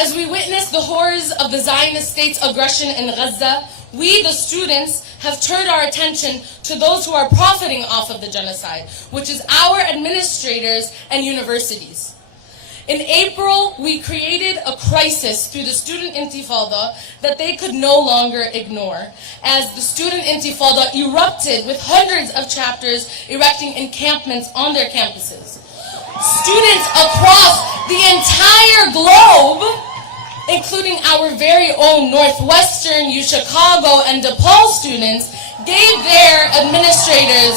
As we witness the horrors of the Zionist state's aggression in Gaza, we, the students, have turned our attention to those who are profiting off of the genocide, which is our administrators and universities. In April, we created a crisis through the student intifada that they could no longer ignore, as the student intifada erupted with hundreds of chapters erecting encampments on their campuses. Students across the entire globe, including our very own Northwestern, UChicago, and DePaul students, gave their administrators,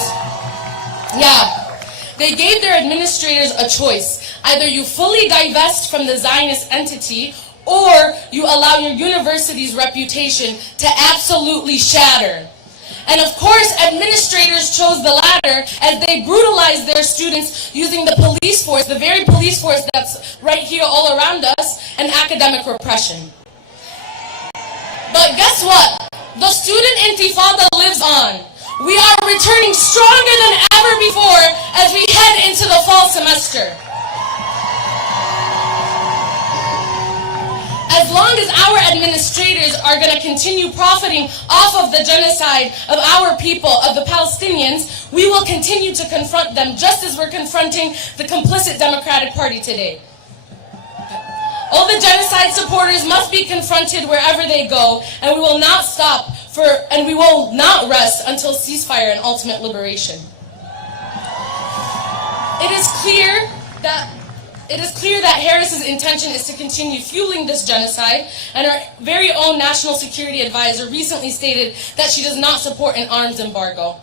they gave their administrators a choice. Either you fully divest from the Zionist entity, or you allow your university's reputation to absolutely shatter. And of course, administrators chose the latter as they brutalized their students using the police force, the very police force that's right here all around us, and academic repression. But guess what? The student intifada lives on. We are returning stronger than ever before as we head into the fall semester. As long as our administrators are going to continue profiting off of the genocide of our people, of the Palestinians, we will continue to confront them just as we're confronting the complicit Democratic Party today. All the genocide supporters must be confronted wherever they go, and we will not stop and we will not rest until ceasefire and ultimate liberation. It is clear that Harris's intention is to continue fueling this genocide, and our very own National Security Advisor recently stated that she does not support an arms embargo.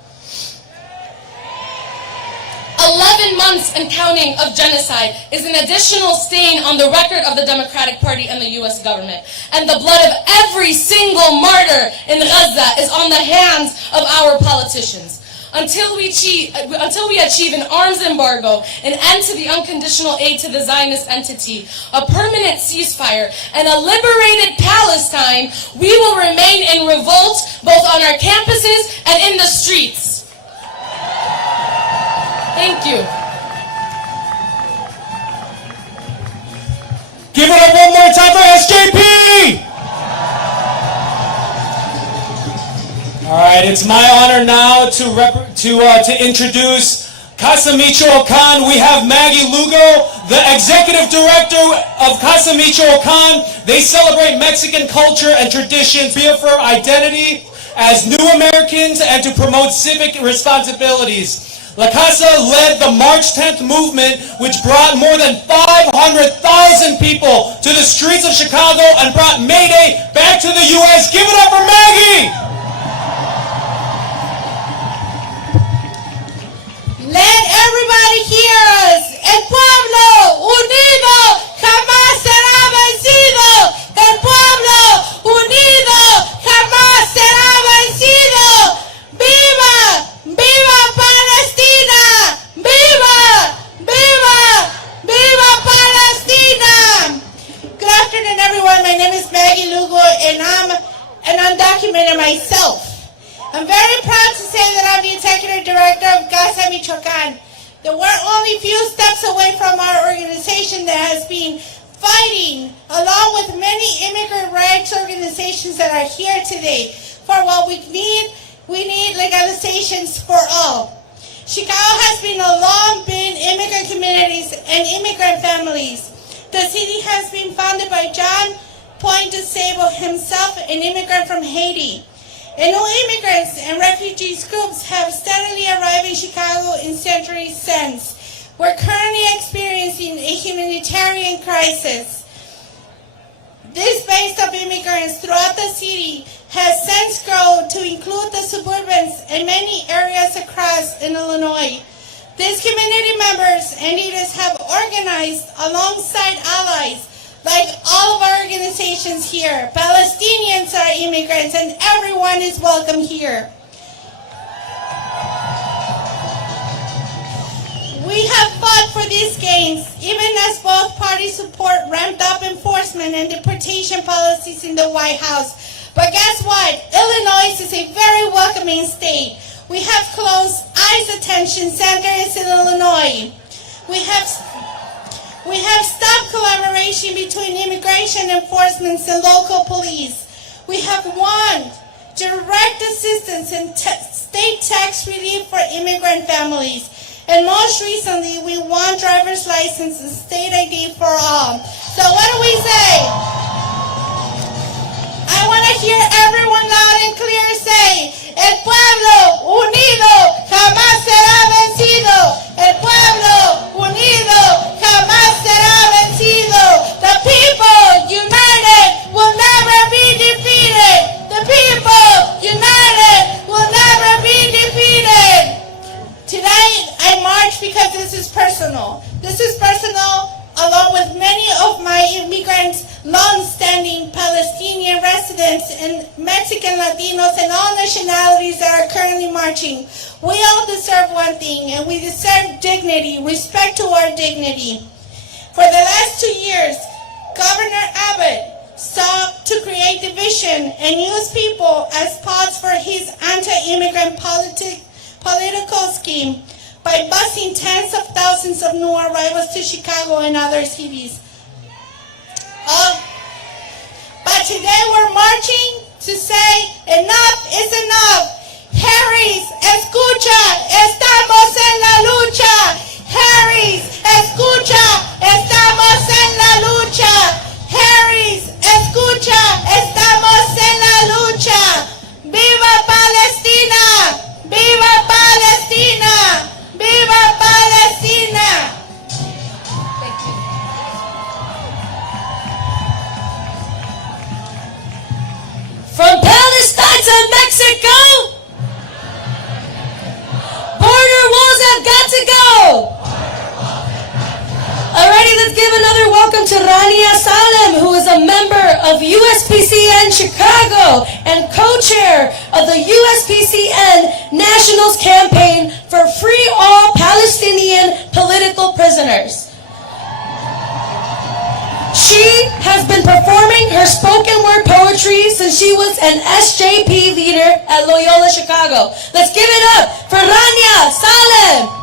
11 months and counting of genocide is an additional stain on the record of the Democratic Party and the U.S. government. And the blood of every single martyr in Gaza is on the hands of our politicians. Until we achieve an arms embargo, an end to the unconditional aid to the Zionist entity, a permanent ceasefire, and a liberated Palestine, we will remain in revolt both on our campuses and in the streets. Thank you. Give it up one more time for SJP! All right, it's my honor now to introduce Casa Michoacan. We have Maggie Lugo, the Executive Director of Casa Michoacan. They celebrate Mexican culture and traditions, reaffirm identity as new Americans, and to promote civic responsibilities. La Casa led the March 10th movement, which brought more than 500,000 people to the streets of Chicago and brought May Day back to the U.S. Give it up for Maggie! Let everybody hear us. El pueblo unido jamás será vencido. El pueblo unido jamás será vencido. ¡Viva! ¡Viva Palestina! ¡Viva! ¡Viva! ¡Viva Palestina! Good afternoon, everyone. My name is Maggie Lugo, and I'm an undocumented myself. I'm very proud to say that I'm the Executive Director of Casa Michoacan. That we're only a few steps away from our organization that has been fighting, along with many immigrant rights organizations that are here today, for what we need legalizations for all. Chicago has long been immigrant communities and immigrant families. The city has been founded by John Poindexter himself, an immigrant from Haiti. And new immigrants and refugees groups have steadily arrived in Chicago in centuries since. We're currently experiencing a humanitarian crisis. This base of immigrants throughout the city has since grown to include the suburbans and many areas across in Illinois. These community members and leaders have organized alongside allies like all of our organizations here. Palestinians are immigrants and everyone is welcome here. We have fought for these gains, even as both parties support ramped up enforcement and deportation policies in the White House. But guess what? Illinois is a very welcoming state. We have close ICE detention centers in Illinois. We have We have stopped collaboration between immigration enforcement and local police. We have won direct assistance and state tax relief for immigrant families. And most recently, we won driver's license and state ID for all. So what do we say? I want to hear everyone loud and clear say, el pueblo unido jamás será vencido. El pueblo unido jamás será vencido. The people united will never be defeated. The people united will never be defeated. Tonight, I march because this is personal. This is personal along with many of my immigrants, long-standing Palestinian residents, and Mexican Latinos, and all nationalities that are currently marching. We all deserve one thing, and we deserve dignity, respect to our dignity. For the last 2 years, Governor Abbott sought to create division and use people as pawns for his anti-immigrant political scheme by busing tens of thousands of new arrivals to Chicago and other cities. But today we're marching to say enough is enough. Harris, escucha, estamos en la lucha. Harris, escucha, estamos en la lucha. Harris, escucha, estamos en la lucha. ¡Viva Palestina! ¡Viva Palestina! ¡Viva Palestina! From Palestine to Mexico, border walls have got to go. Alrighty, let's give another welcome to Rania Salem, who is a member of USPCN Chicago and co-chair of the USPCN Nationals Campaign for Free All Palestinian Political Prisoners. She has been performing her spoken word poetry since she was an SJP leader at Loyola Chicago. Let's give it up for Rania Salem.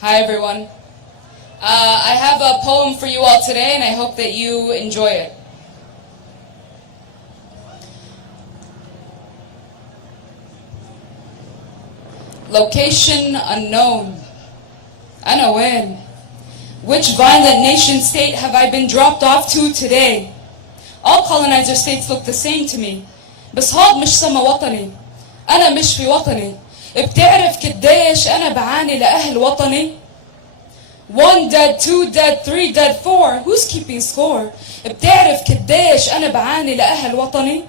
Hi everyone. I have a poem for you all today and I hope that you enjoy it. Location unknown. Ana when? Which violent nation state have I been dropped off to today? All colonizer states look the same to me. بس هاد مش سما وطني. أنا مش في وطني. بتعرف قديش أنا بعاني لأهل وطني؟ 1 dead, 2 dead, 3 dead, 4. Who's keeping score? بتعرف قديش أنا بعاني لأهل وطني؟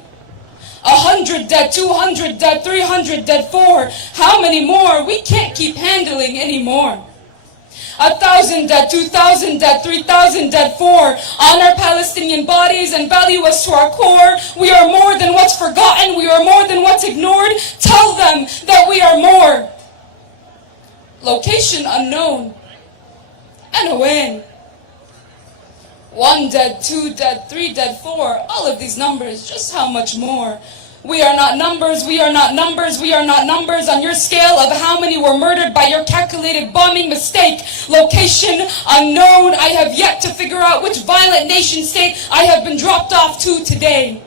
100 dead, 200 dead, 300 dead, 4. How many more? We can't keep handling anymore. 1,000 dead, 2,000 dead, 3,000 dead, 4. Honor Palestinian bodies and value us to our core. We are more than what's forgotten. We are more than what's ignored. Tell them that we are more. Location unknown. And when? 1 dead, 2 dead, 3 dead, 4. All of these numbers, just how much more? We are not numbers, we are not numbers, we are not numbers on your scale of how many were murdered by your calculated bombing mistake. Location unknown. I have yet to figure out which violent nation state I have been dropped off to today.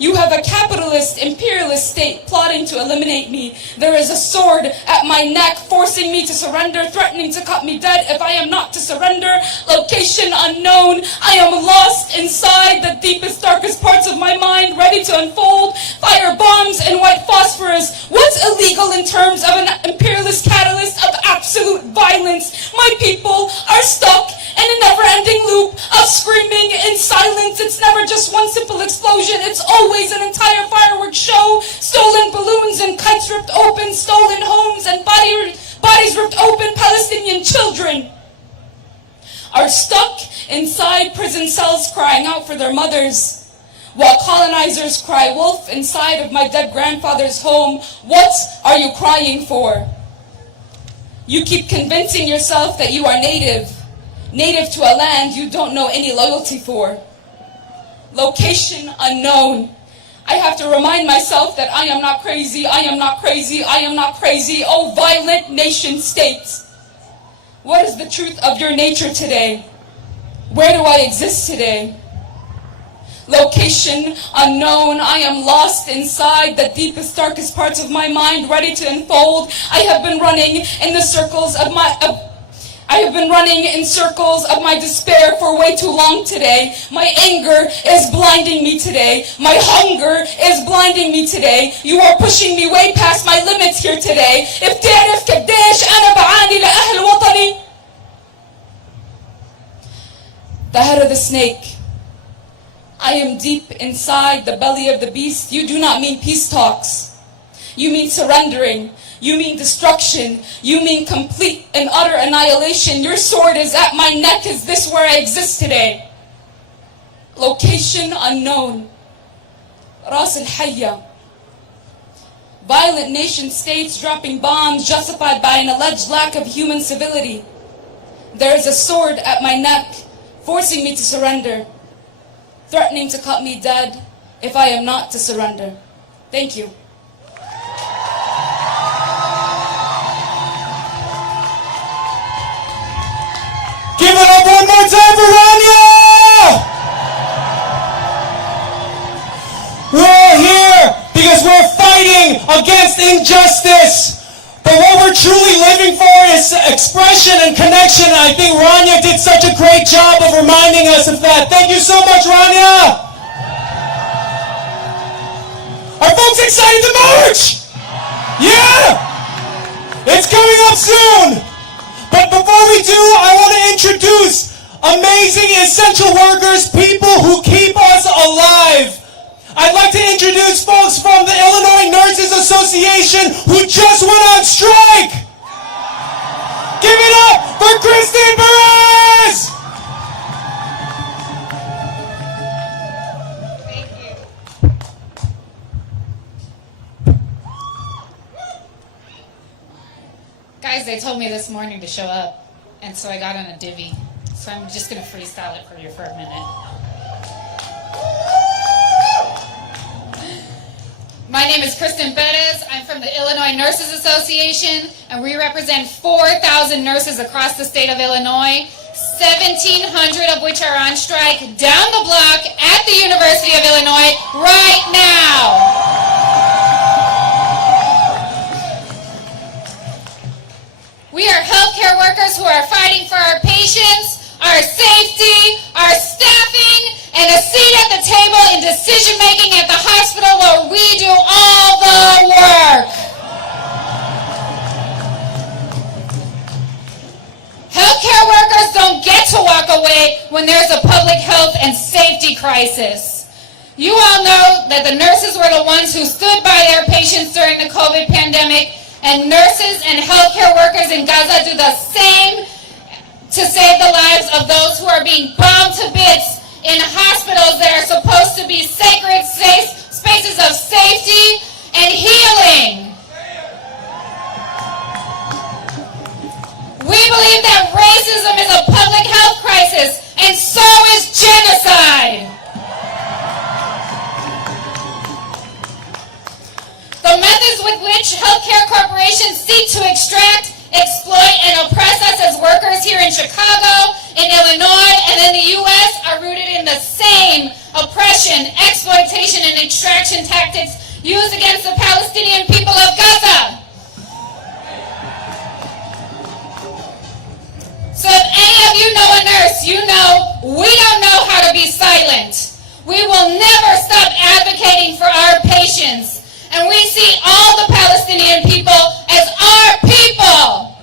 You have a capitalist, imperialist state plotting to eliminate me. There is a sword at my neck forcing me to surrender, threatening to cut me dead if I am not to surrender. Location unknown. I am lost inside the deepest, darkest parts of my mind, ready to unfold. Fire bombs and white phosphorus. What's illegal in terms of an imperialist catalyst of absolute violence? My people are stuck in a never-ending loop of screaming in silence. It's never just one simple explosion. It's always an entire fireworks show. Stolen balloons and kites ripped open. Stolen homes and bodies ripped open. Palestinian children are stuck inside prison cells crying out for their mothers. While colonizers cry wolf inside of my dead grandfather's home. What are you crying for? You keep convincing yourself that you are native to a land you don't know any loyalty for. Location unknown. I have to remind myself that I am not crazy, I am not crazy, I am not crazy. Oh, violent nation states. What is the truth of your nature today? Where do I exist today? Location unknown. I am lost inside the deepest, darkest parts of my mind, ready to unfold. I have been running in the circles of my despair for way too long today. My anger is blinding me today. My hunger is blinding me today. You are pushing me way past my limits here today. If تعرف قديش أنا بعاني لأهل وطني. The head of the snake. I am deep inside the belly of the beast. You do not mean peace talks. You mean surrendering. You mean destruction. You mean complete and utter annihilation. Your sword is at my neck. Is this where I exist today? Location unknown. Ras al-Hayya. Violent nation states dropping bombs justified by an alleged lack of human civility. There is a sword at my neck, forcing me to surrender, threatening to cut me dead if I am not to surrender. Thank you. Give it up one more time for Rania! We're here because we're fighting against injustice. But what we're truly living for is expression and connection. I think Rania did such a great job of reminding us of that. Thank you so much, Rania! Are folks excited to march? Yeah! It's coming up soon! But before we do, I want to introduce amazing essential workers, people who keep us alive. I'd like to introduce folks from the Illinois Nurses Association who just went on strike. Give it up for Christine Perez! Guys, they told me this morning to show up, and so I got on a divvy. So I'm just going to freestyle it for you for a minute. My name is Kristen Perez. I'm from the Illinois Nurses Association, and we represent 4,000 nurses across the state of Illinois, 1,700 of which are on strike down the block at the University of Illinois right now. We are healthcare workers who are fighting for our patients, our safety, our staffing, and a seat at the table in decision-making at the hospital where we do all the work. Healthcare workers don't get to walk away when there's a public health and safety crisis. You all know that the nurses were the ones who stood by their patients during the COVID pandemic, and nurses and healthcare workers in Gaza do the same to save the lives of those who are being bombed to bits in hospitals that are supposed to be sacred spaces of safety and healing. We believe that racism is a public health crisis, and so is genocide. The methods with which healthcare corporations seek to extract, exploit, and oppress us as workers here in Chicago, in Illinois, and in the U.S. are rooted in the same oppression, exploitation, and extraction tactics used against the Palestinian people of Gaza. So if any of you know a nurse, you know we don't know how to be silent. We will never stop advocating for our patients. And we see all the Palestinian people as our people.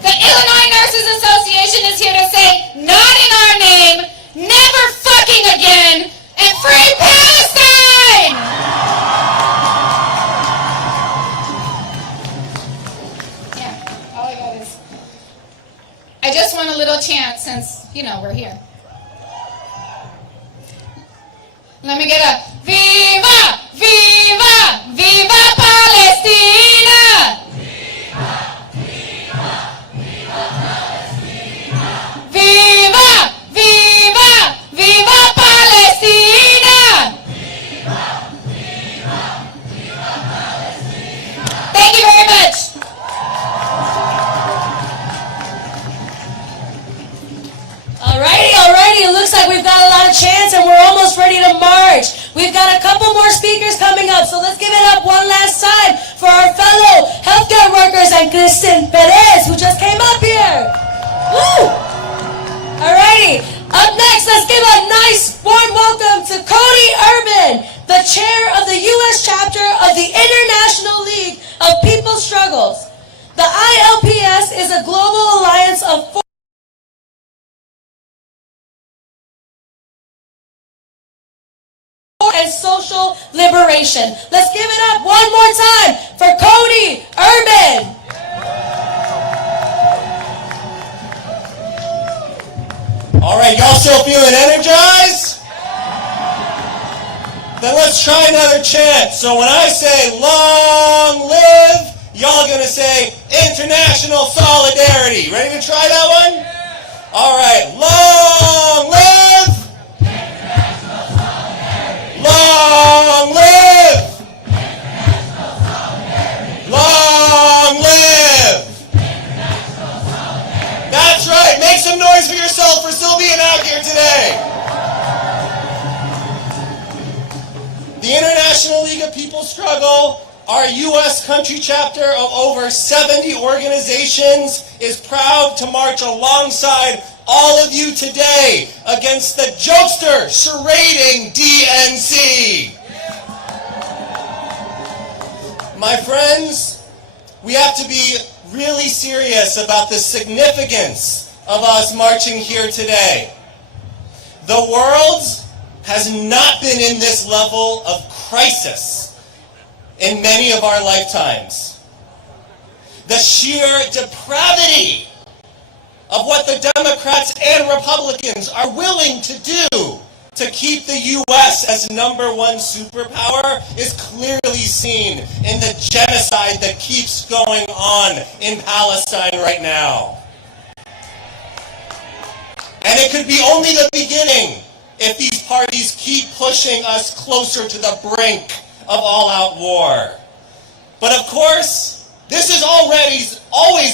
The Illinois Nurses Association is here to say, not in our name, never fucking again, and free Palestine! Yeah, all I got is, I just want a little chant since, we're here. Let me get a Viva! Viva! Viva Palestina! Viva! Viva! Viva Palestina! Viva! Viva! Viva Palestina! We've got a couple more speakers coming up, so let's give it up one last time for our fellow healthcare workers and Kristen Perez, who just came up here. Woo! Alrighty, up next, let's give a nice warm welcome to Cody Urban, the chair of the U.S. chapter of the International League of People's Struggles. The ILPS is a global alliance of and social liberation. Let's give it up one more time for Cody Urban. All right, y'all still feeling energized? Then let's try another chant. So when I say long live, y'all gonna say international solidarity. Ready to try that one? All right, long live. Long live! Long live! That's right, make some noise for yourself for still being out here today. The International League of People's Struggle, our U.S. country chapter of over 70 organizations, is proud to march alongside all of you today against the jokester charading DNC. My friends, we have to be really serious about the significance of us marching here today. The world has not been in this level of crisis in many of our lifetimes. The sheer depravity of what the Democrats and Republicans are willing to do to keep the U.S. as #1 superpower is clearly seen in the genocide that keeps going on in Palestine right now. And it could be only the beginning if these parties keep pushing us closer to the brink of all-out war. But of course, this has always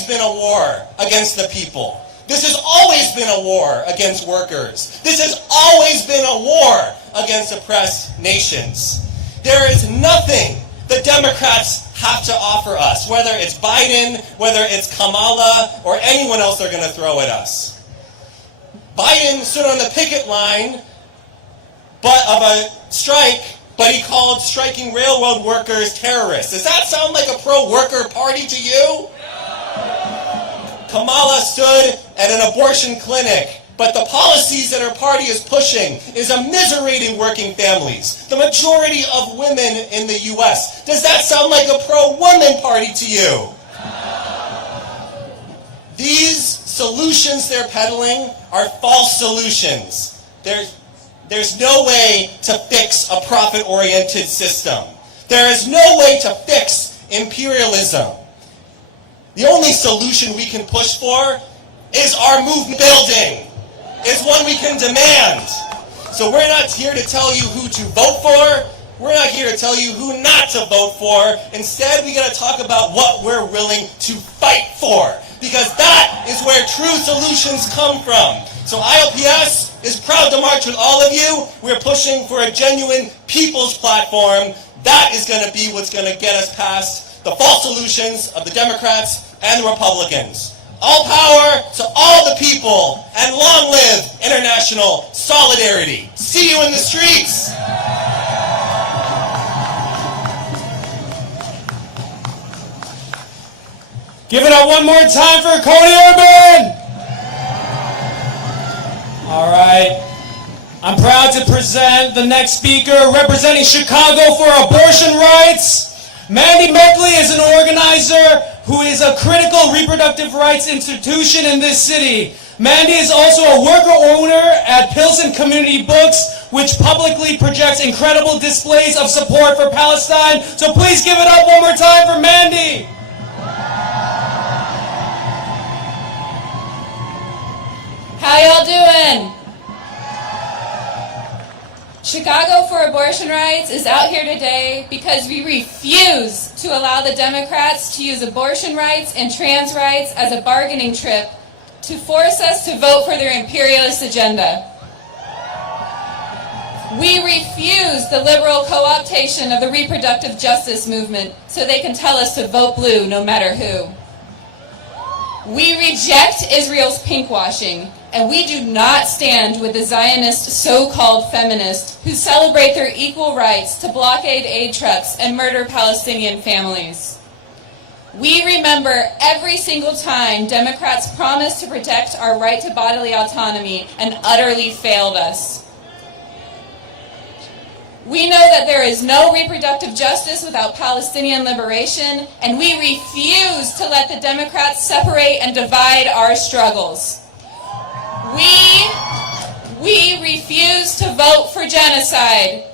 been a war against the people. This has always been a war against workers. This has always been a war against oppressed nations. There is nothing the Democrats have to offer us, whether it's Biden, whether it's Kamala, or anyone else they're going to throw at us. Biden stood on the picket line of a strike, but he called striking railroad workers terrorists. Does that sound like a pro-worker party to you? Kamala stood at an abortion clinic, but the policies that her party is pushing is immiserating working families, the majority of women in the U.S. Does that sound like a pro-woman party to you? These solutions they're peddling are false solutions. There's no way to fix a profit-oriented system. There is no way to fix imperialism. The only solution we can push for is our movement building. It's one we can demand. So we're not here to tell you who to vote for. We're not here to tell you who not to vote for. Instead, we got to talk about what we're willing to fight for, because that is where true solutions come from. So ILPS is proud to march with all of you. We're pushing for a genuine people's platform. That is going to be what's going to get us past the false solutions of the Democrats and the Republicans. All power to all the people, and long live international solidarity. See you in the streets. Give it up one more time for Cody Urban. All right. I'm proud to present the next speaker representing Chicago for abortion rights. Mandy Meckley is an organizer who is a critical reproductive rights institution in this city. Mandy is also a worker owner at Pilsen Community Books, which publicly projects incredible displays of support for Palestine. So please give it up one more time for Mandy. How y'all doing? Chicago for Abortion Rights is out here today because we refuse to allow the Democrats to use abortion rights and trans rights as a bargaining chip to force us to vote for their imperialist agenda. We refuse the liberal co-optation of the reproductive justice movement so they can tell us to vote blue no matter who. We reject Israel's pinkwashing, and we do not stand with the Zionist so-called feminists who celebrate their equal rights to blockade aid trucks and murder Palestinian families. We remember every single time Democrats promised to protect our right to bodily autonomy and utterly failed us. We know that there is no reproductive justice without Palestinian liberation, and we refuse to let the Democrats separate and divide our struggles. We refuse to vote for genocide.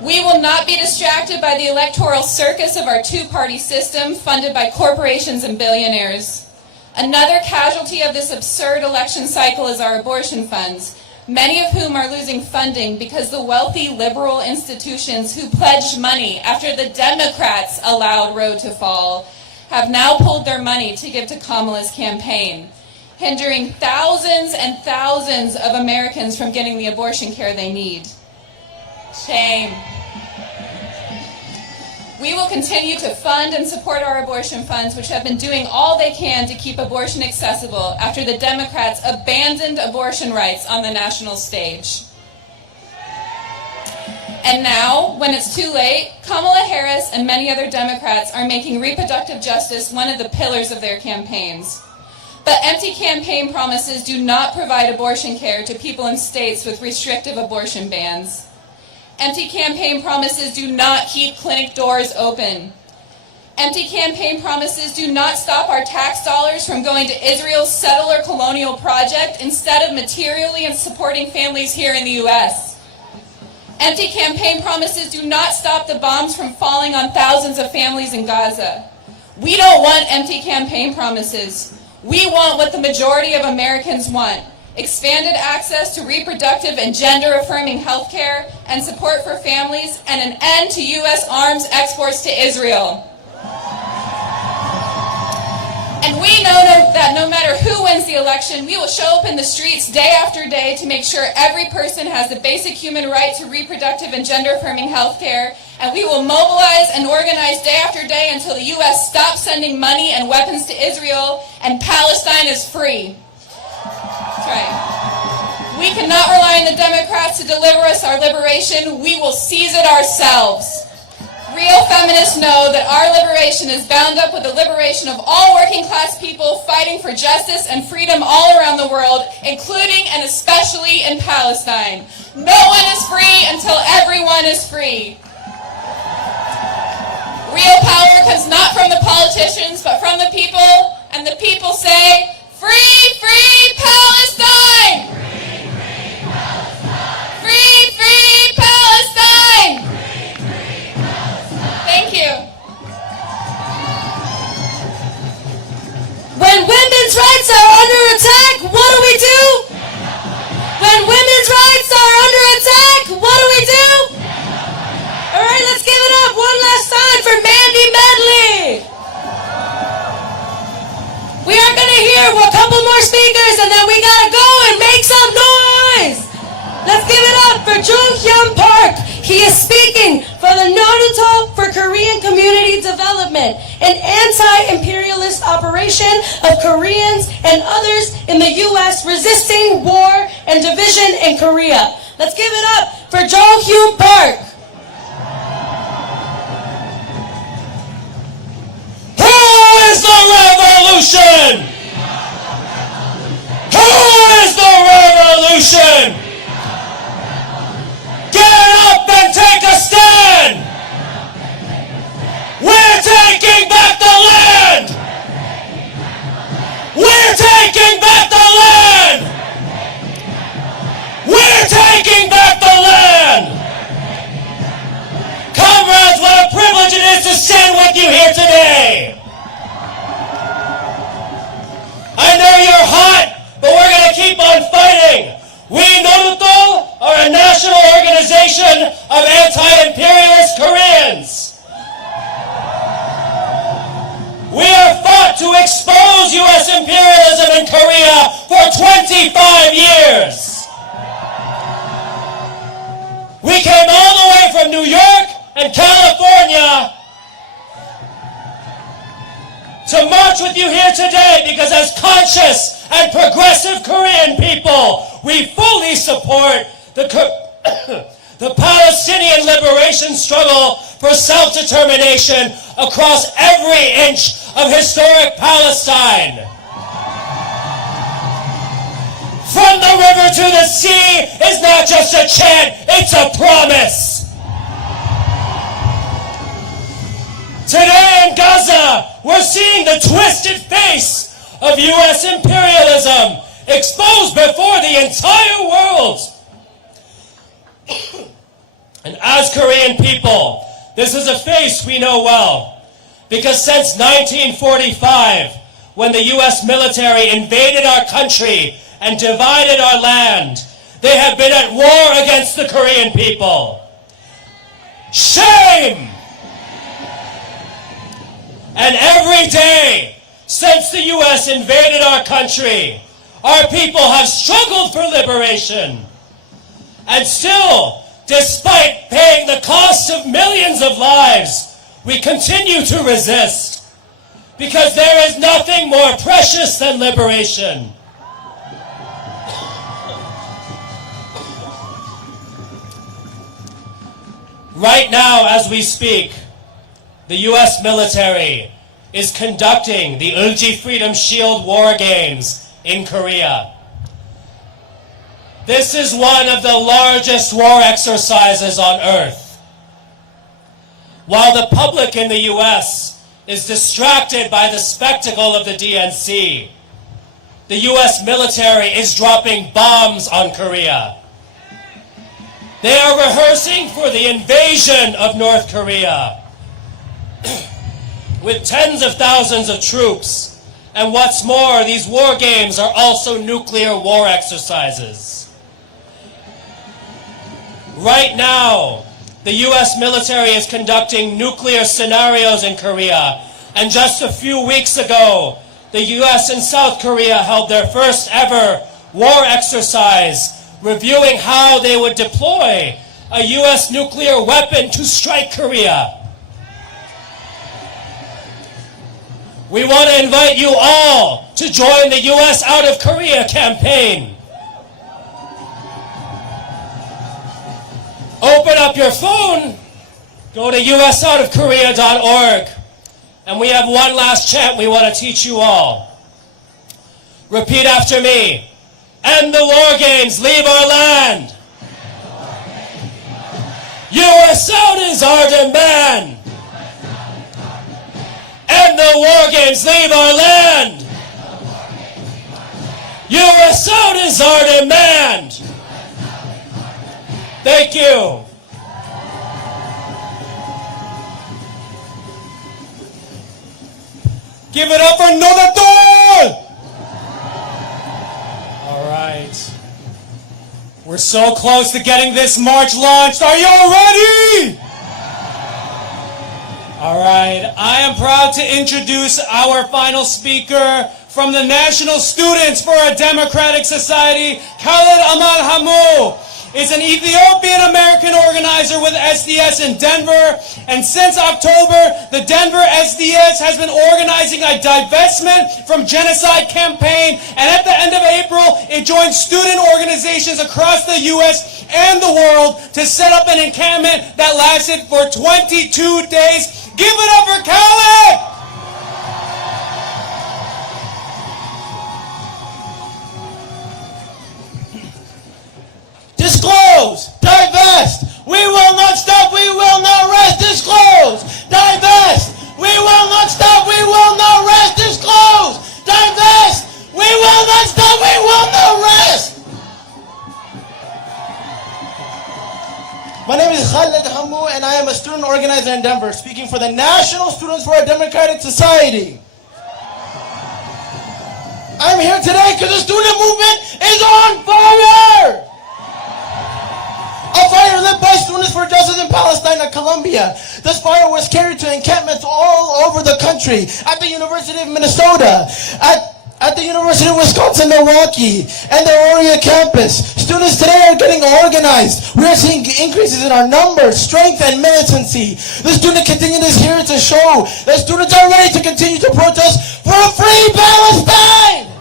We will not be distracted by the electoral circus of our two-party system funded by corporations and billionaires. Another casualty of this absurd election cycle is our abortion funds, many of whom are losing funding because the wealthy liberal institutions who pledged money after the Democrats allowed Roe to fall have now pulled their money to give to Kamala's campaign, hindering thousands and thousands of Americans from getting the abortion care they need. Shame. We will continue to fund and support our abortion funds, which have been doing all they can to keep abortion accessible after the Democrats abandoned abortion rights on the national stage. And now, when it's too late, Kamala Harris and many other Democrats are making reproductive justice one of the pillars of their campaigns. But empty campaign promises do not provide abortion care to people in states with restrictive abortion bans. Empty campaign promises do not keep clinic doors open. Empty campaign promises do not stop our tax dollars from going to Israel's settler colonial project instead of materially and supporting families here in the U.S. Empty campaign promises do not stop the bombs from falling on thousands of families in Gaza. We don't want empty campaign promises. We want what the majority of Americans want: expanded access to reproductive and gender-affirming health care and support for families, and an end to U.S. arms exports to Israel. And we know that no matter who wins the election, we will show up in the streets day after day to make sure every person has the basic human right to reproductive and gender-affirming health care, and we will mobilize and organize day after day until the U.S. stops sending money and weapons to Israel and Palestine is free. That's right. We cannot rely on the Democrats to deliver us our liberation. We will seize it ourselves. Real feminists know that our liberation is bound up with the liberation of all working class people fighting for justice and freedom all around the world, including and especially in Palestine. No one is free until everyone is free. Real power comes not from the politicians, but from the people, and the people say, "Free, free Palestine! Free, free Palestine! Free, free Palestine!" Free, free Palestine! Thank you. When women's rights are under attack, what do? When women's rights are under attack, what do? All right, let's give it up one last time for Mandy Medley. We are going to hear a couple more speakers, and then we got to go and make some noise. Let's give it up for Jung Hyun Park. He is speaking for the Naruto for Korean Community Development, an anti-imperialist operation of Koreans and others in the U.S. resisting war and division in Korea. Let's give it up for Jung Hyun Park. Who is the revolution? Who is the revolution? Get up and take a stand! We're taking back the land! We're taking back the land! We're taking back the land! Comrades, what a privilege it is to stand with you here today! I know you're hot, but we're going to keep on fighting! We, Naruto, are a national organization of anti-imperialist Koreans. We have fought to expose U.S. imperialism in Korea for 25 years. We came all the way from New York and California to march with you here today because as conscious and progressive Korean people, we fully support the Palestinian liberation struggle for self-determination across every inch of historic Palestine. From the river to the sea is not just a chant, it's a promise. Today in Gaza, we're seeing the twisted face of U.S. imperialism exposed before the entire world. And as Korean people, this is a face we know well, because since 1945, when the U.S. military invaded our country and divided our land, they have been at war against the Korean people. Shame! And every day since the U.S. invaded our country, our people have struggled for liberation. And still, despite paying the cost of millions of lives, we continue to resist. Because there is nothing more precious than liberation. Right now, as we speak, the U.S. military is conducting the Ulji Freedom Shield War Games in Korea. This is one of the largest war exercises on Earth. While the public in the U.S. is distracted by the spectacle of the DNC, the U.S. military is dropping bombs on Korea. They are rehearsing for the invasion of North Korea with tens of thousands of troops. And what's more, these war games are also nuclear war exercises. Right now, the U.S. military is conducting nuclear scenarios in Korea. And just a few weeks ago, the U.S. and South Korea held their first ever war exercise, reviewing how they would deploy a U.S. nuclear weapon to strike Korea. We want to invite you all to join the U.S. Out of Korea campaign. Open up your phone, go to usoutofkorea.org, and we have one last chant we want to teach you all. Repeat after me. End the war games, leave our land. U.S. out is our demand. End the war games, leave our land. U.S. out is our demand. Thank you. Give it up for Nodatol! All right. We're so close to getting this march launched. Are you all ready? All right. I am proud to introduce our final speaker from the National Students for a Democratic Society. Khaled Ahmad Hamu is an Ethiopian-American organizer with SDS in Denver. And since October, the Denver SDS has been organizing a divestment from genocide campaign. And at the end of April, it joined student organizations across the U.S. and the world to set up an encampment that lasted for 22 days. Give it up for Khaled! Disclose, divest, we will not stop, we will not rest. Disclose, divest, we will not stop, we will not rest. Disclose, divest, we will not stop, we will not rest. My name is Khaled Hamu and I am a student organizer in Denver, speaking for the National Students for a Democratic Society. I'm here today because the student movement is on fire! A fire lit by Students for Justice in Palestine at Columbia. This fire was carried to encampments all over the country, at the University of Minnesota, at the University of Wisconsin-Milwaukee and the Aurora campus. Students today are getting organized. We are seeing increases in our numbers, strength, and militancy. The student continuum is here to show that students are ready to continue to protest for a free Palestine.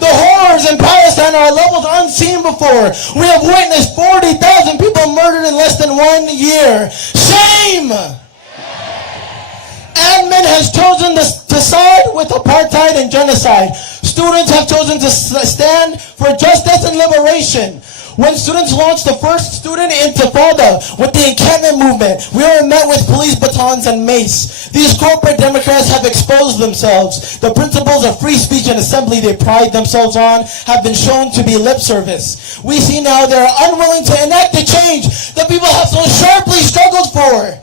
The horrors in Palestine are at levels unseen before. We have witnessed 40,000 people murdered in less than 1 year. Shame! Admin has chosen to side with apartheid and genocide. Students have chosen to stand for justice and liberation. When students launched the first student intifada with the encampment movement, we were met with police batons and mace. These corporate Democrats have exposed themselves. The principles of free speech and assembly they pride themselves on have been shown to be lip service. We see now they are unwilling to enact the change the people have so sharply struggled for.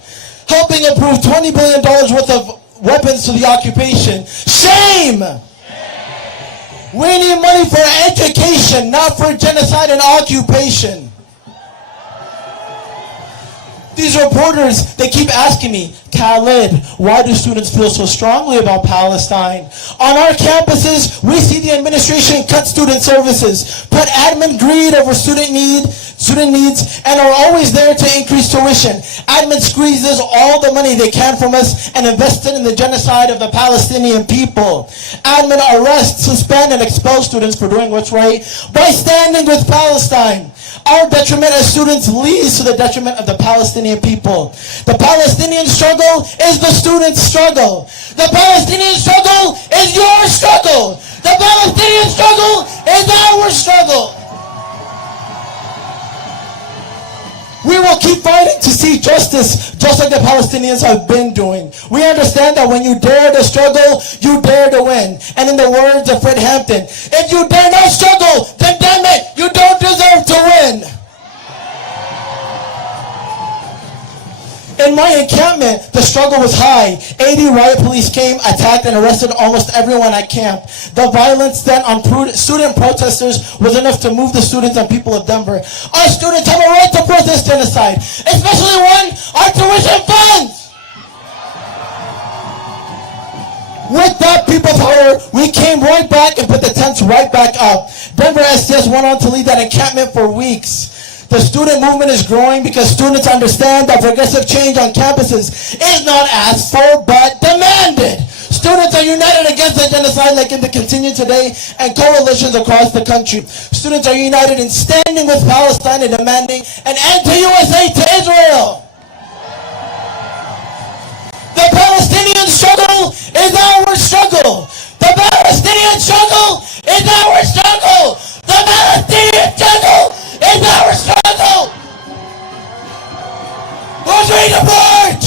Helping approve $20 billion worth of weapons to the occupation. Shame! We need money for education, not for genocide and occupation. These reporters, they keep asking me, Khalid, why do students feel so strongly about Palestine? On our campuses, we see the administration cut student services, put admin greed over student needs, and are always there to increase tuition. Admin squeezes all the money they can from us and invest it in the genocide of the Palestinian people. Admin arrests, suspend, and expel students for doing what's right by standing with Palestine. Our detriment as students leads to the detriment of the Palestinian people. The Palestinian struggle is the student's struggle. The Palestinian struggle is your struggle. The Palestinian struggle is our struggle. We will keep fighting to see justice, just like the Palestinians have been doing. We understand that when you dare to struggle, you dare to win. And in the words of Fred Hampton, if you dare not struggle, then damn it, you don't deserve to win. In my encampment, the struggle was high. 80 riot police came, attacked, and arrested almost everyone at camp. The violence then on student protesters was enough to move the students and people of Denver. Our students have a right to protest genocide, especially when our tuition funds. With that people power, we came right back and put the tents right back up. Denver STS went on to lead that encampment for weeks. The student movement is growing because students understand that progressive change on campuses is not asked for but demanded. Students are united against the genocide like in the Continue Today and coalitions across the country. Students are united in standing with Palestine and demanding an end to USA to Israel. The Palestinian struggle is our struggle. The Palestinian struggle is our struggle. The Palestinian struggle is our struggle. Who's ready to march?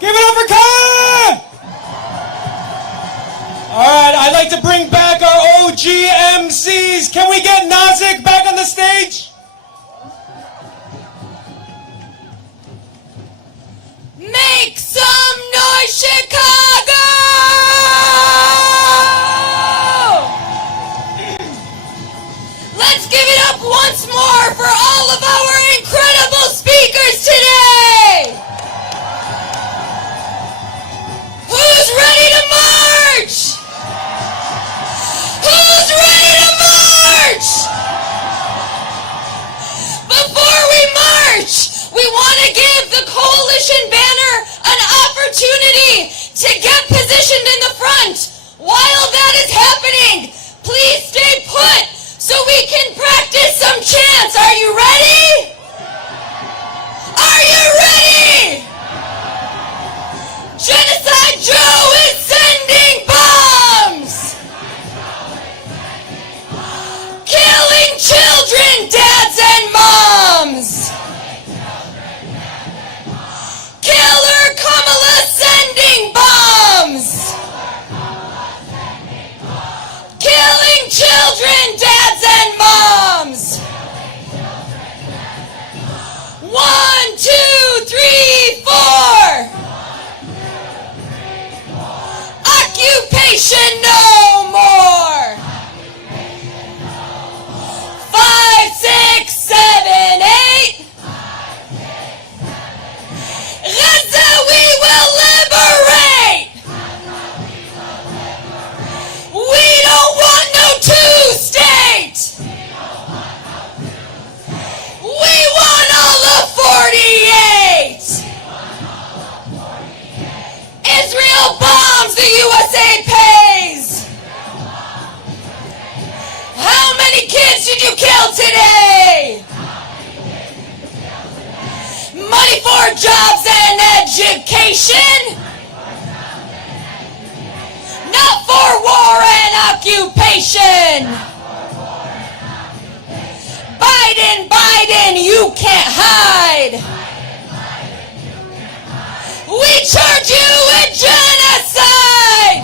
Give it up for Khan! Alright, I'd like to bring back our OG MCs. Can we get Nazik back on the stage? Make some noise, Chicago! Let's give it up once more for all of our incredible speakers today! Who's ready to march? Who's ready to march? Before we march, we want to give the coalition banner an opportunity to get positioned in the front. While that is happening, please stay put so we can practice some chants. Are you ready? Are you ready? Genocide Joe is sending bombs! Killing children, dads and moms! Killer Kamala sending bombs! Killing children, dads and moms! 1, 2, 3, 4! Occupation no more! 5, 6, 7, 8! education. Not for war and occupation. Biden, Biden, you can't hide. We charge you with genocide.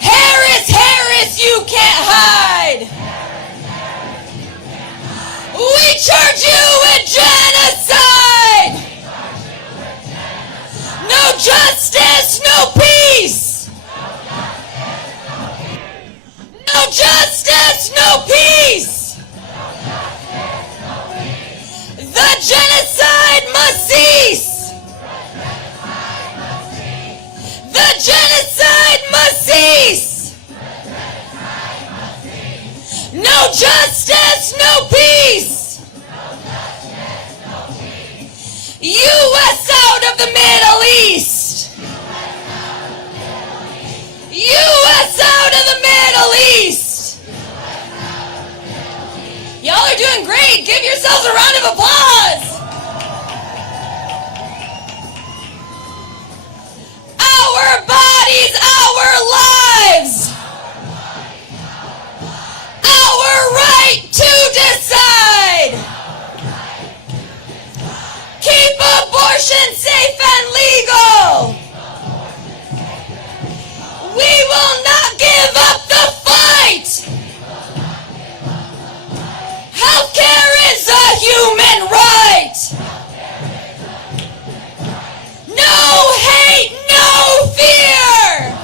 Harris, Harris, you can't hide. We charge you with genocide. No justice, no peace. No justice, no peace. The genocide must cease. The genocide must cease. No justice, no peace. U.S. out of the Middle East. U.S. out of the Middle East. Y'all are doing great. Give yourselves a round of applause. Our bodies, our lives. Our right to decide. Keep abortion safe and legal. We will not give up the fight. Healthcare is a human right. No hate, no fear.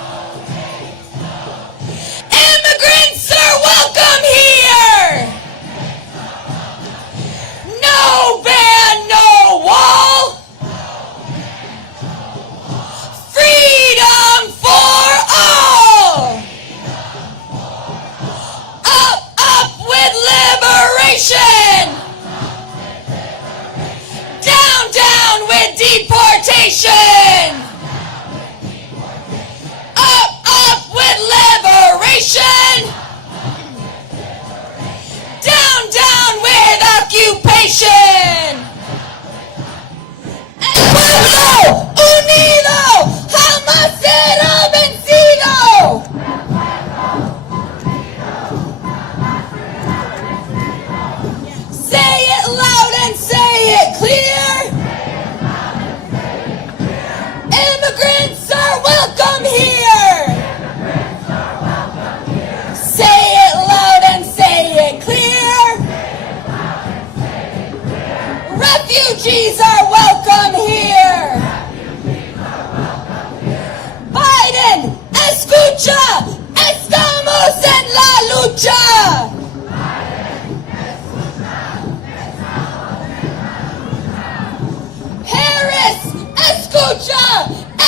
Immigrants are welcome here. No ban, no wall. Freedom for all. Up with liberation. Down with deportation. Up with liberation. Down with occupation. El pueblo unido jamás será vencido. Say it loud and say it clear. Immigrants are welcome here. Say it loud and say it clear. Refugees are welcome here. Biden, escucha, estamos en la lucha. Harris, escucha,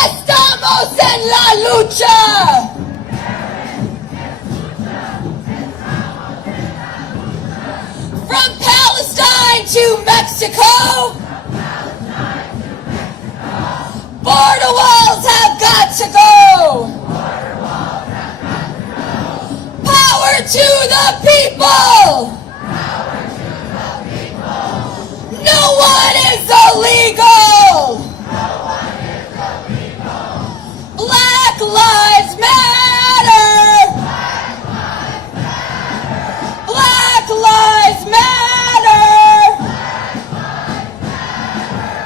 estamos en la lucha. From Palestine to Mexico, border walls have got to go. Power to the people. No one is illegal. Black lives matter. Black lives matter.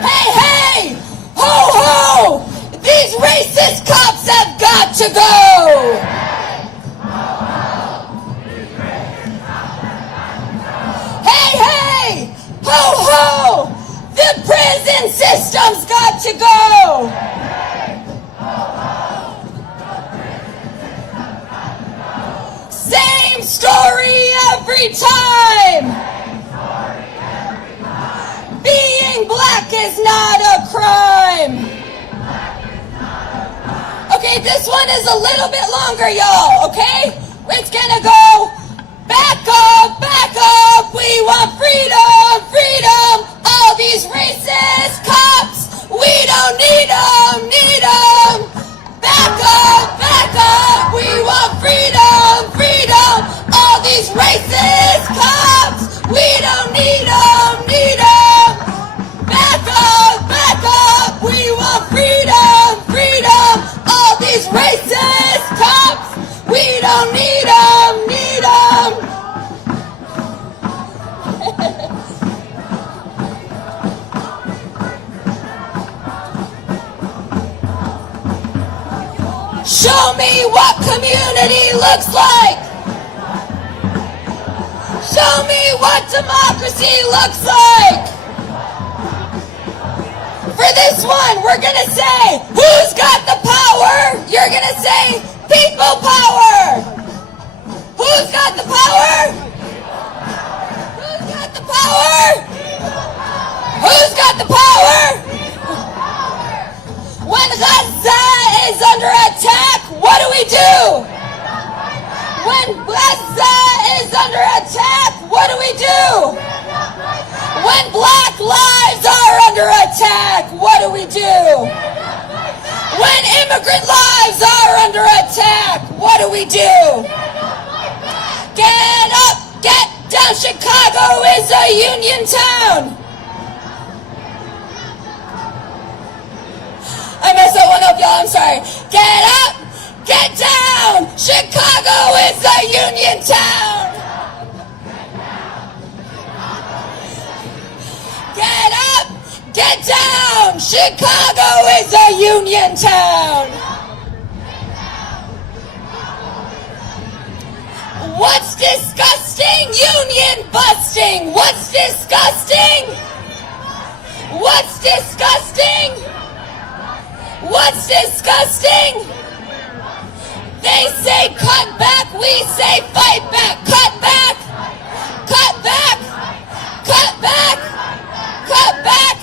Hey, hey, ho, ho. These racist cops have got to go. Hey, hey, ho, ho. The prison system's got to go. Same story every time. Being black is not a crime. Okay, this one is a little bit longer, y'all, okay? It's gonna go back up, back up. We want freedom, freedom. All these racist cops, we don't need them, need them. Back up, we want freedom, freedom. All these racist cops, we don't need them, need them. Back up, Show me what community looks like. Show me what democracy looks like. For this one, we're gonna say, who's got the power? You're gonna say, people power. Who's got the power? Who's got the power? Who's got the power? When Gaza is under attack, what do we do? When Gaza is under attack, what do we do? When black lives are under attack, what do we do? When immigrant lives are under attack, what do we do? Get up, get down, Chicago is a union town. I messed that one up, y'all, I'm sorry. Get up, get down, Chicago is a union town. Get up, get down, Chicago is a union town. What's disgusting? Union busting. What's disgusting? What's disgusting? What's disgusting? They say cut back, we say fight back. Cut back, cut back, cut back, cut back.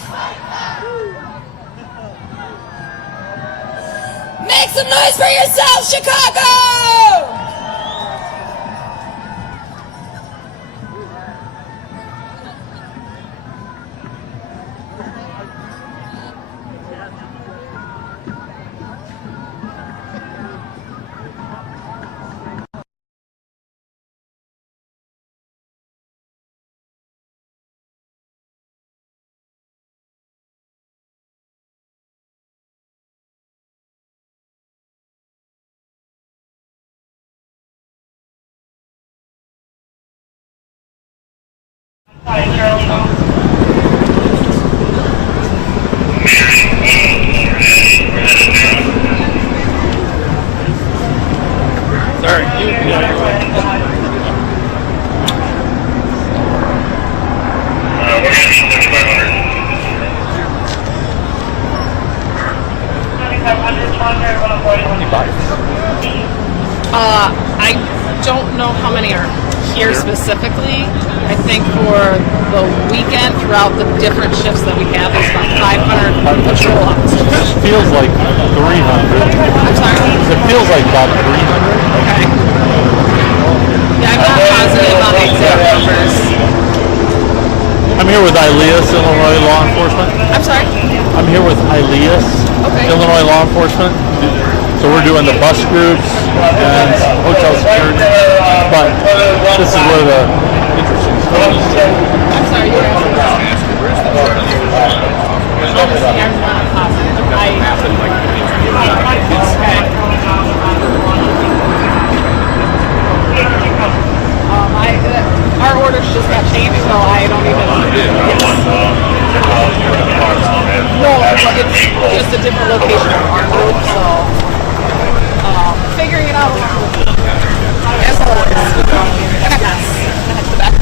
Make some noise for yourself, Chicago! I don't know how many are here specifically. I think for the weekend, throughout the different shifts that we have, there's about 500 patrol officers. This feels like 300. I'm sorry? It feels like about 300. Okay. Yeah, I'm not positive on the exact numbers. I'm here with Elias, Illinois Law Enforcement. I'm sorry? I'm here with Elias, Okay. Illinois Law Enforcement. So we're doing the bus groups and hotel security. But this is where the interesting stuff is. I'm sorry, you're asking. Honestly, I'm not positive. Our orders just got changed, so I don't even know. No, it's just a different location of our group, so figuring it out as always. And I guess head to the back.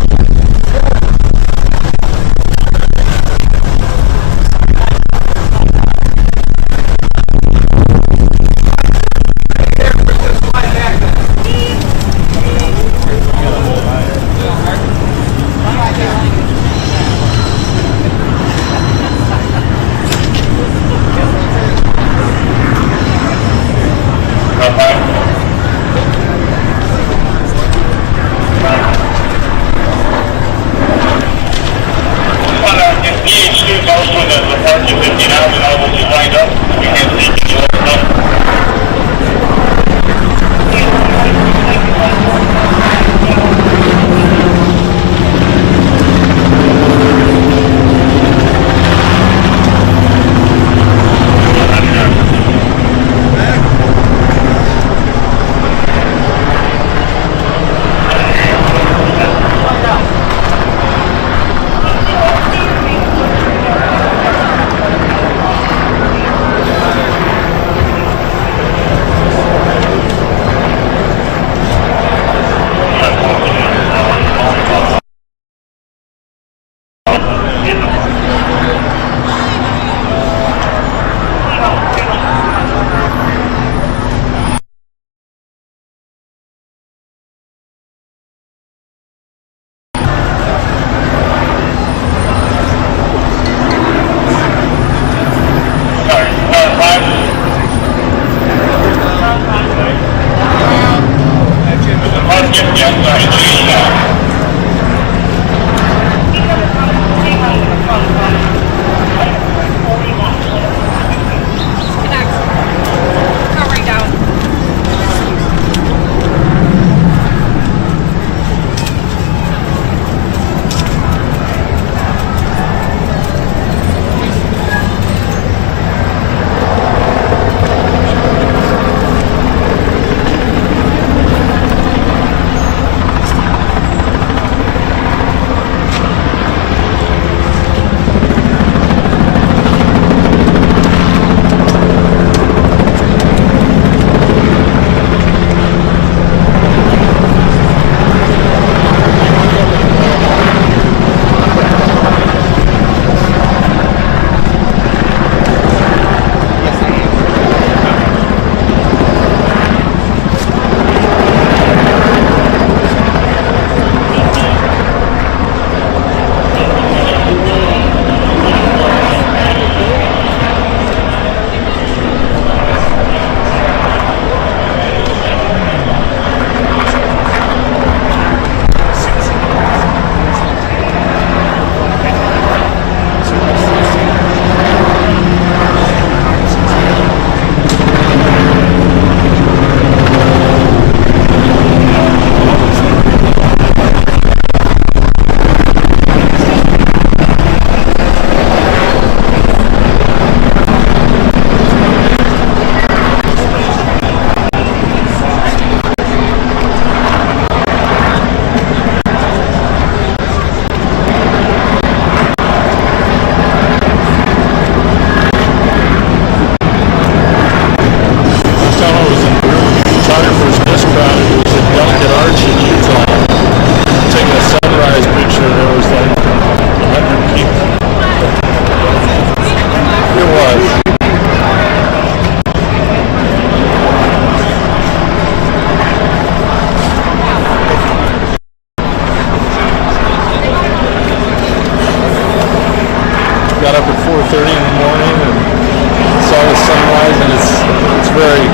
very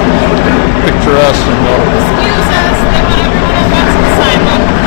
picturesque and Excuse us, they want everyone to watch the sidewalk.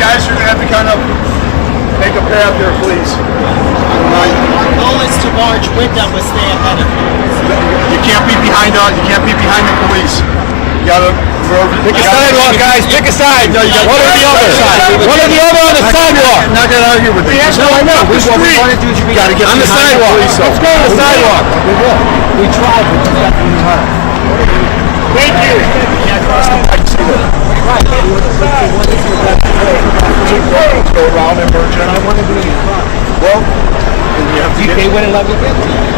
guys are going to have to kind of make a path there, please. Our goal is to march with them, but stay ahead of them. You can't be behind us. You can't be behind the police. You gotta pick a sidewalk, guys. Pick a side. No, you got one or the other. One or the other on the sidewalk. I'm not gonna argue with you. No, I know. What we want to do is we gotta get on the sidewalk. Let's go on the sidewalk. We will. We tried, but just got to be hard. Thank you. Right. Go around and merge. I want to be in the front. Well, you have to get. They wouldn't let me get.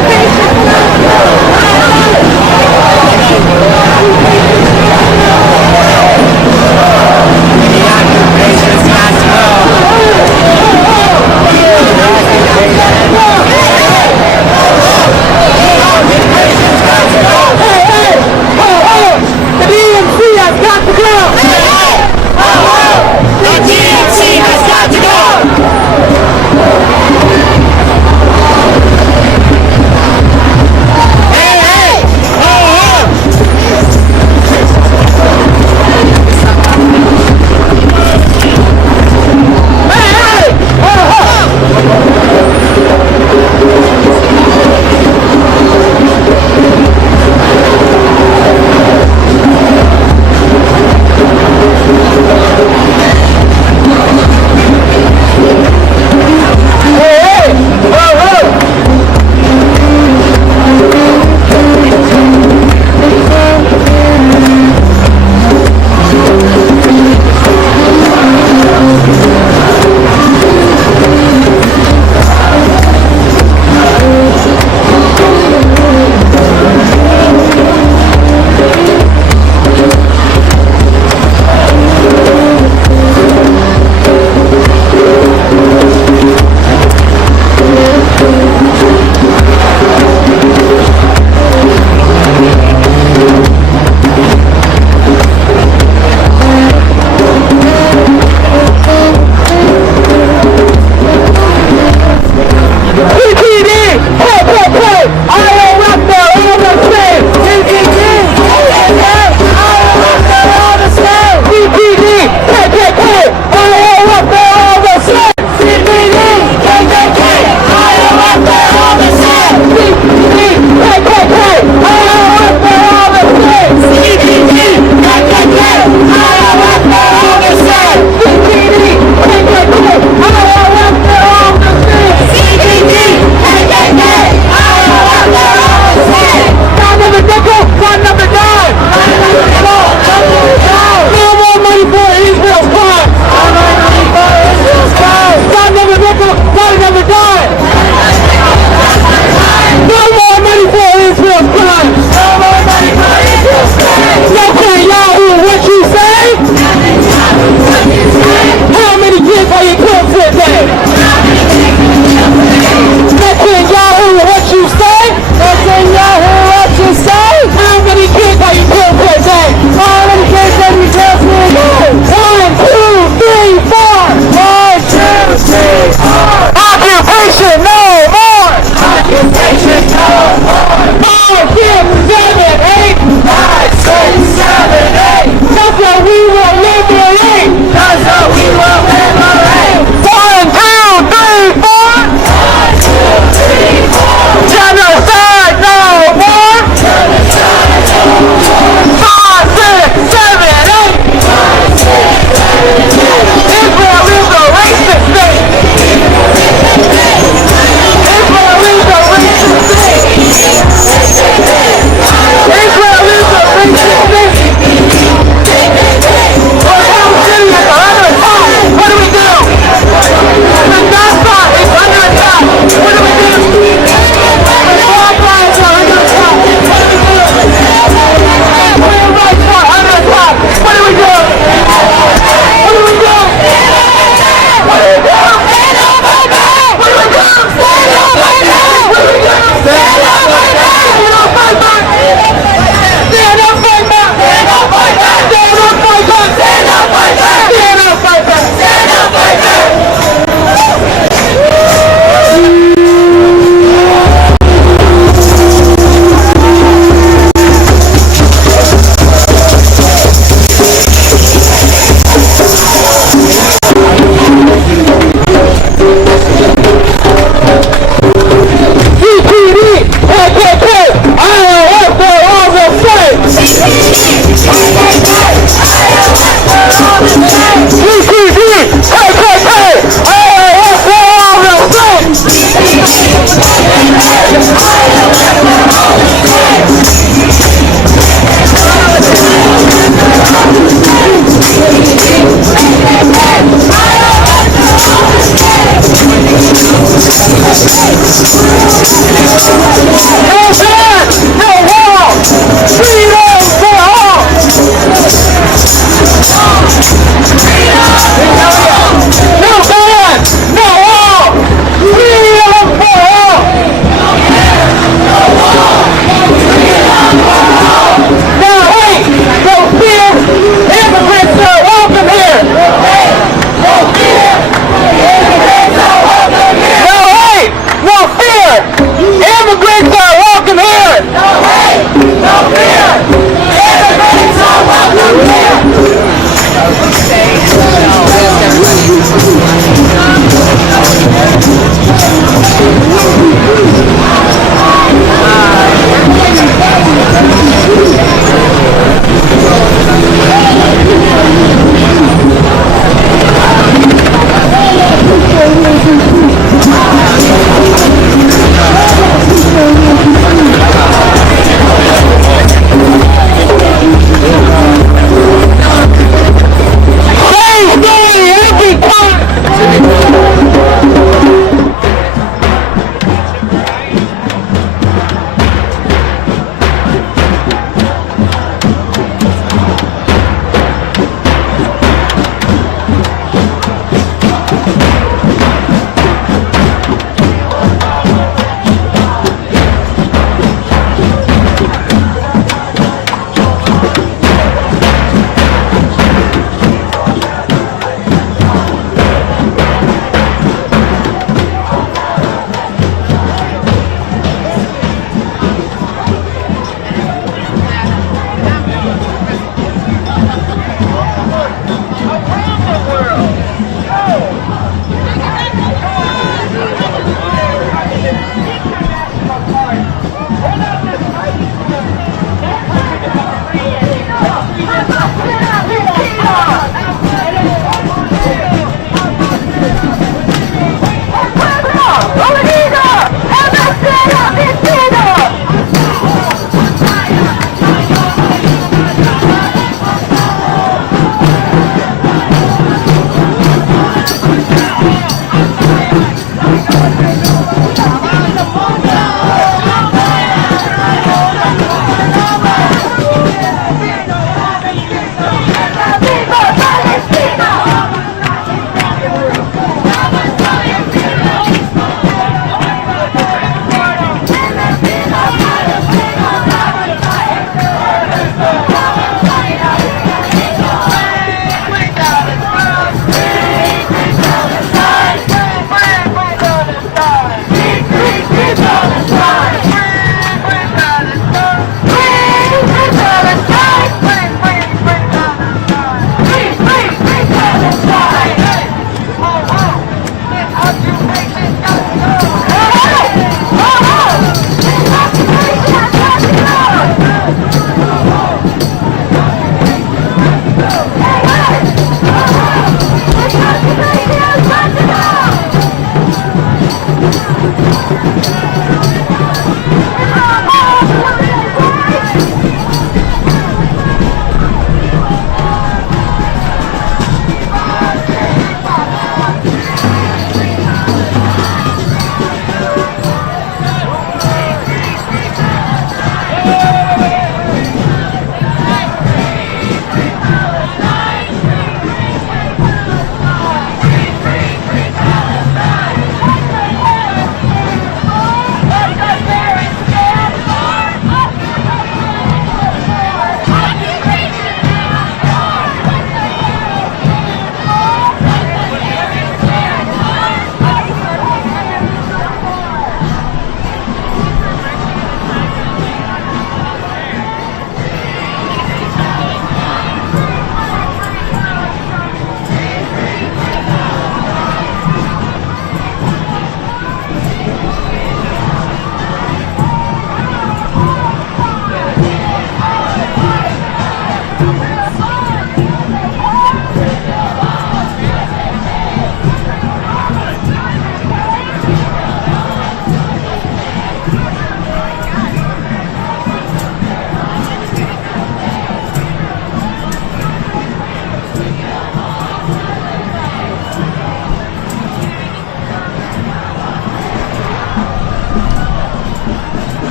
The DNC has got to go! The DNC has got to go! Hey!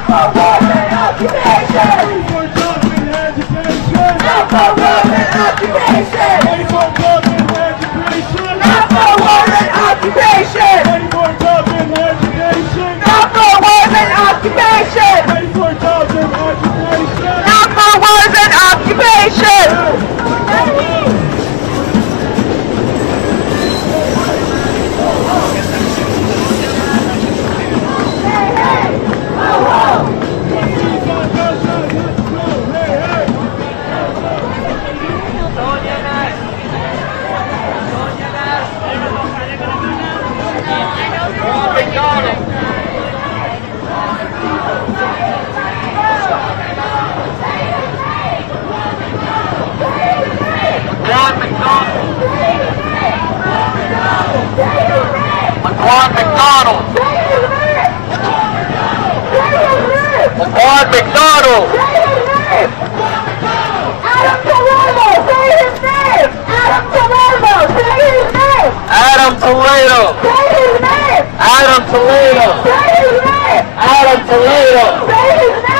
Say his name!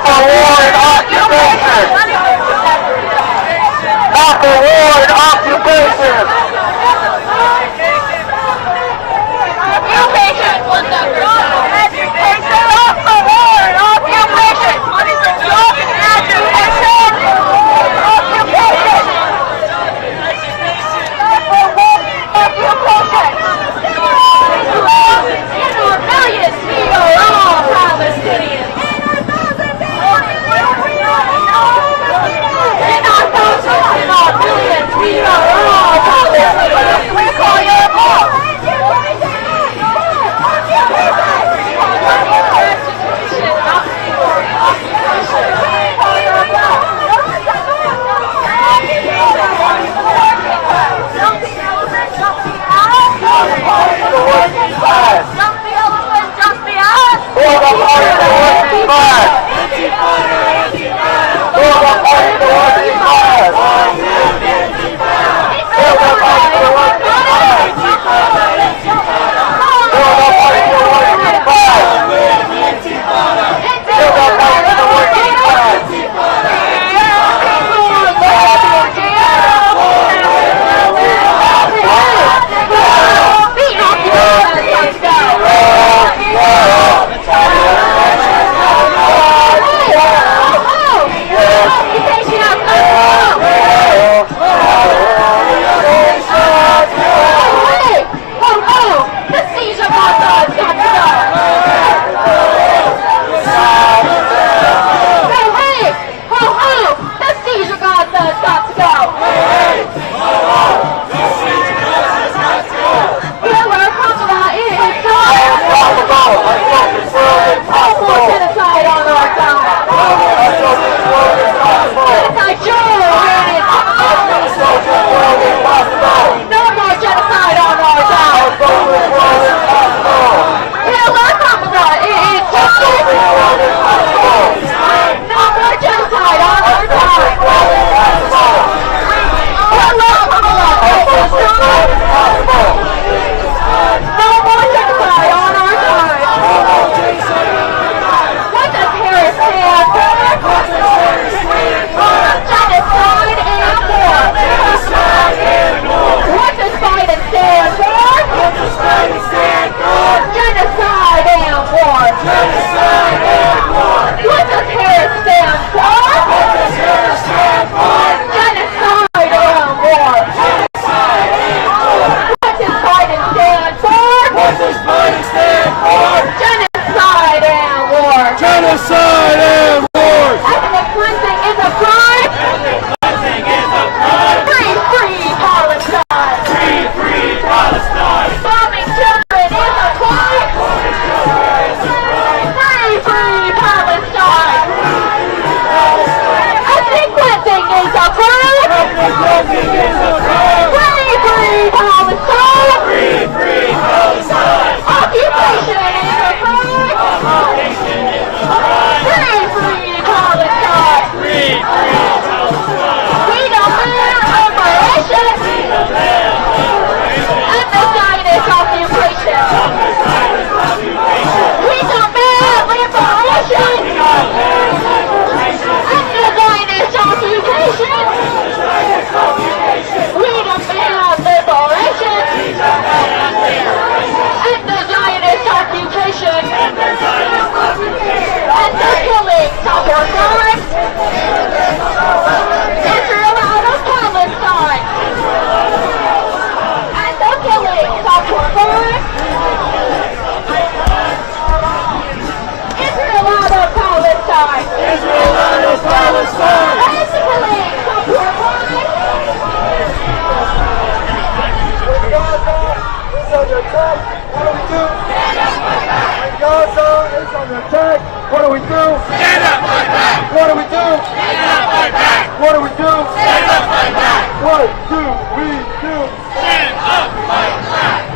Not for war and occupation. Not for war and occupation. Occupation was the wrong education. Not for war and occupation. Stop education. Occupation. Not for war and occupation. In our millions, we are all Palestinians. In our thousands, in our millions, we are all Palestinians. We call your call. What do we do? Stand up, fight back. What do we do? Stand up, fight back. What do we do? Stand up, fight back. What do we do? Stand up, fight back.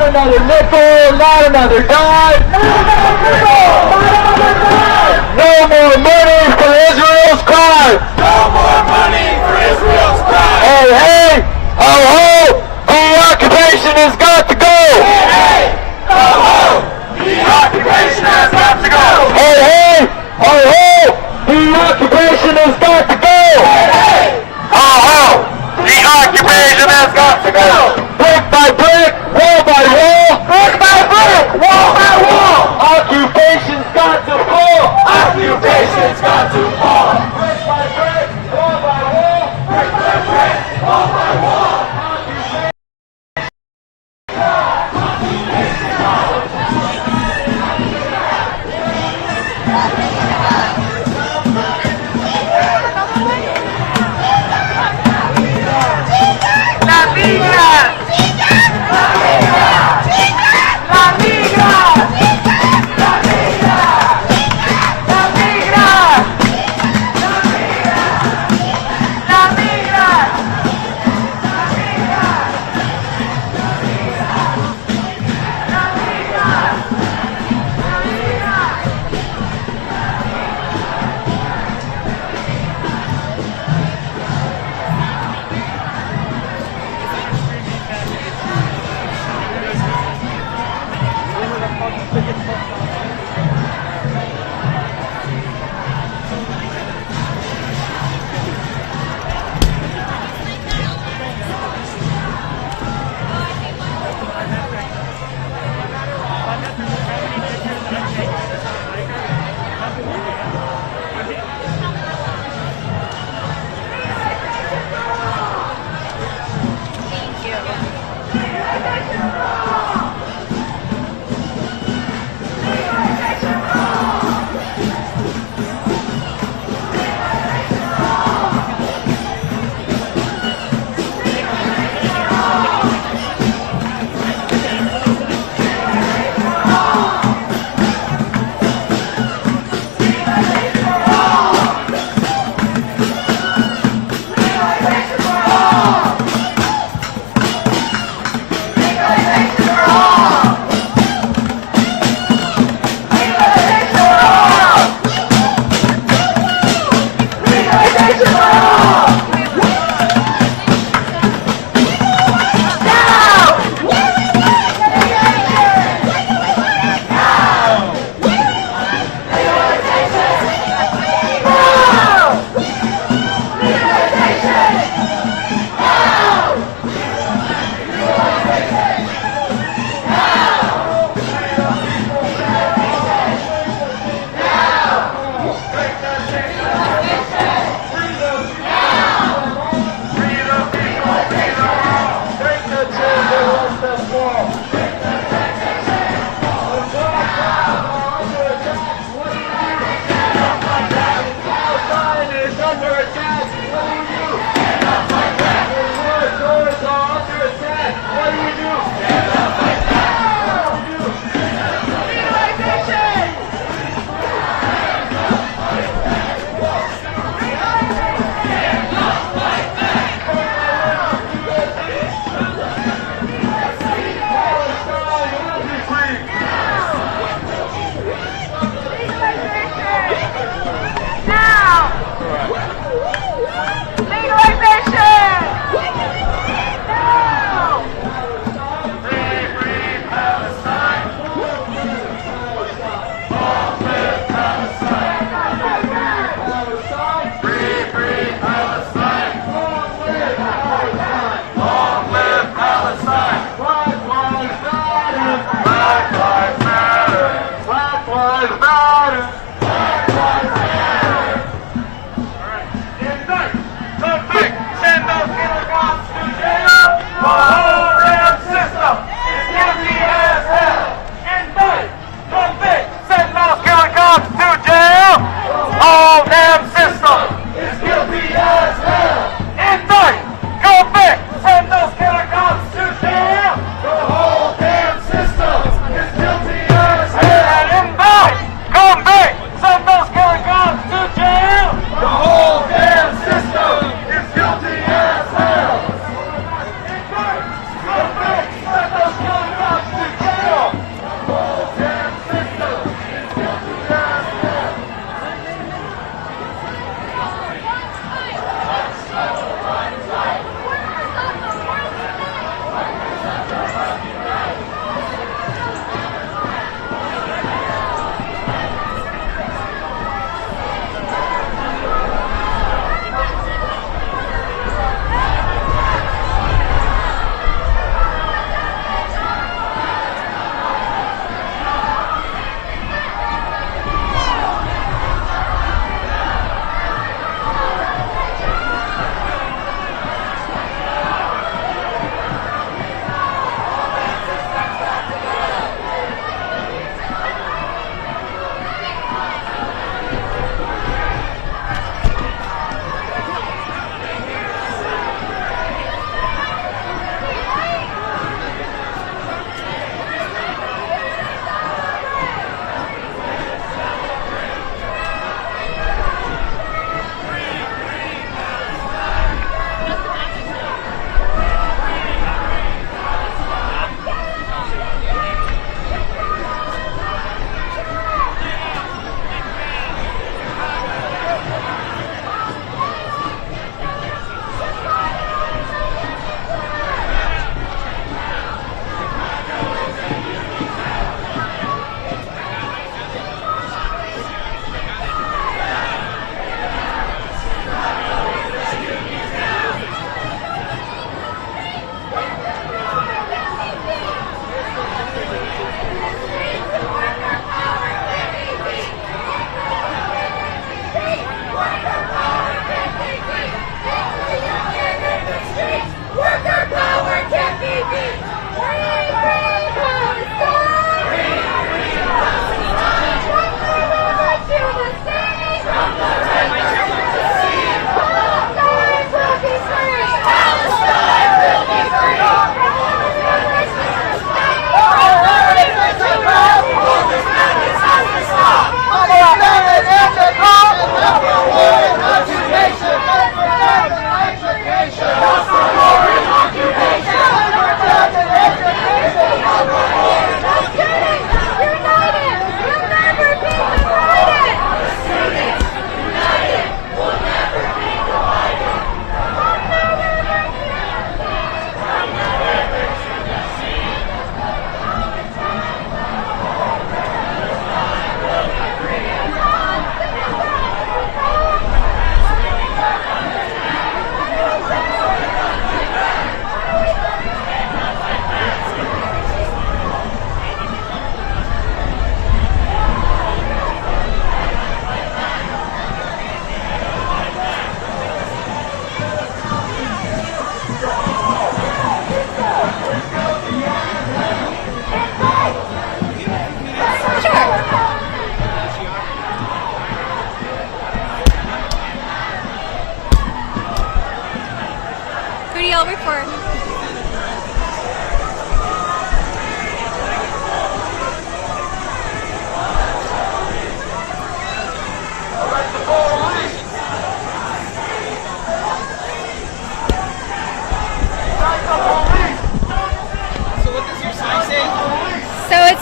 Not another nickel, not another dime. No more money for Israel's crime. No more money for Israel's crime. Hey, hey, ho, ho, the occupation has got to go. Hey, hey, ho, ho, the occupation has got to go. Hey, hey, ho, ho, the occupation has got to go. Hey, hey, ho, ho, the occupation has got to go. Brick by brick, wall by wall. Brick by brick, wall by wall. Occupation's got to fall. Occupation's got to fall. Brick by brick, wall by wall. Brick by brick, wall by wall.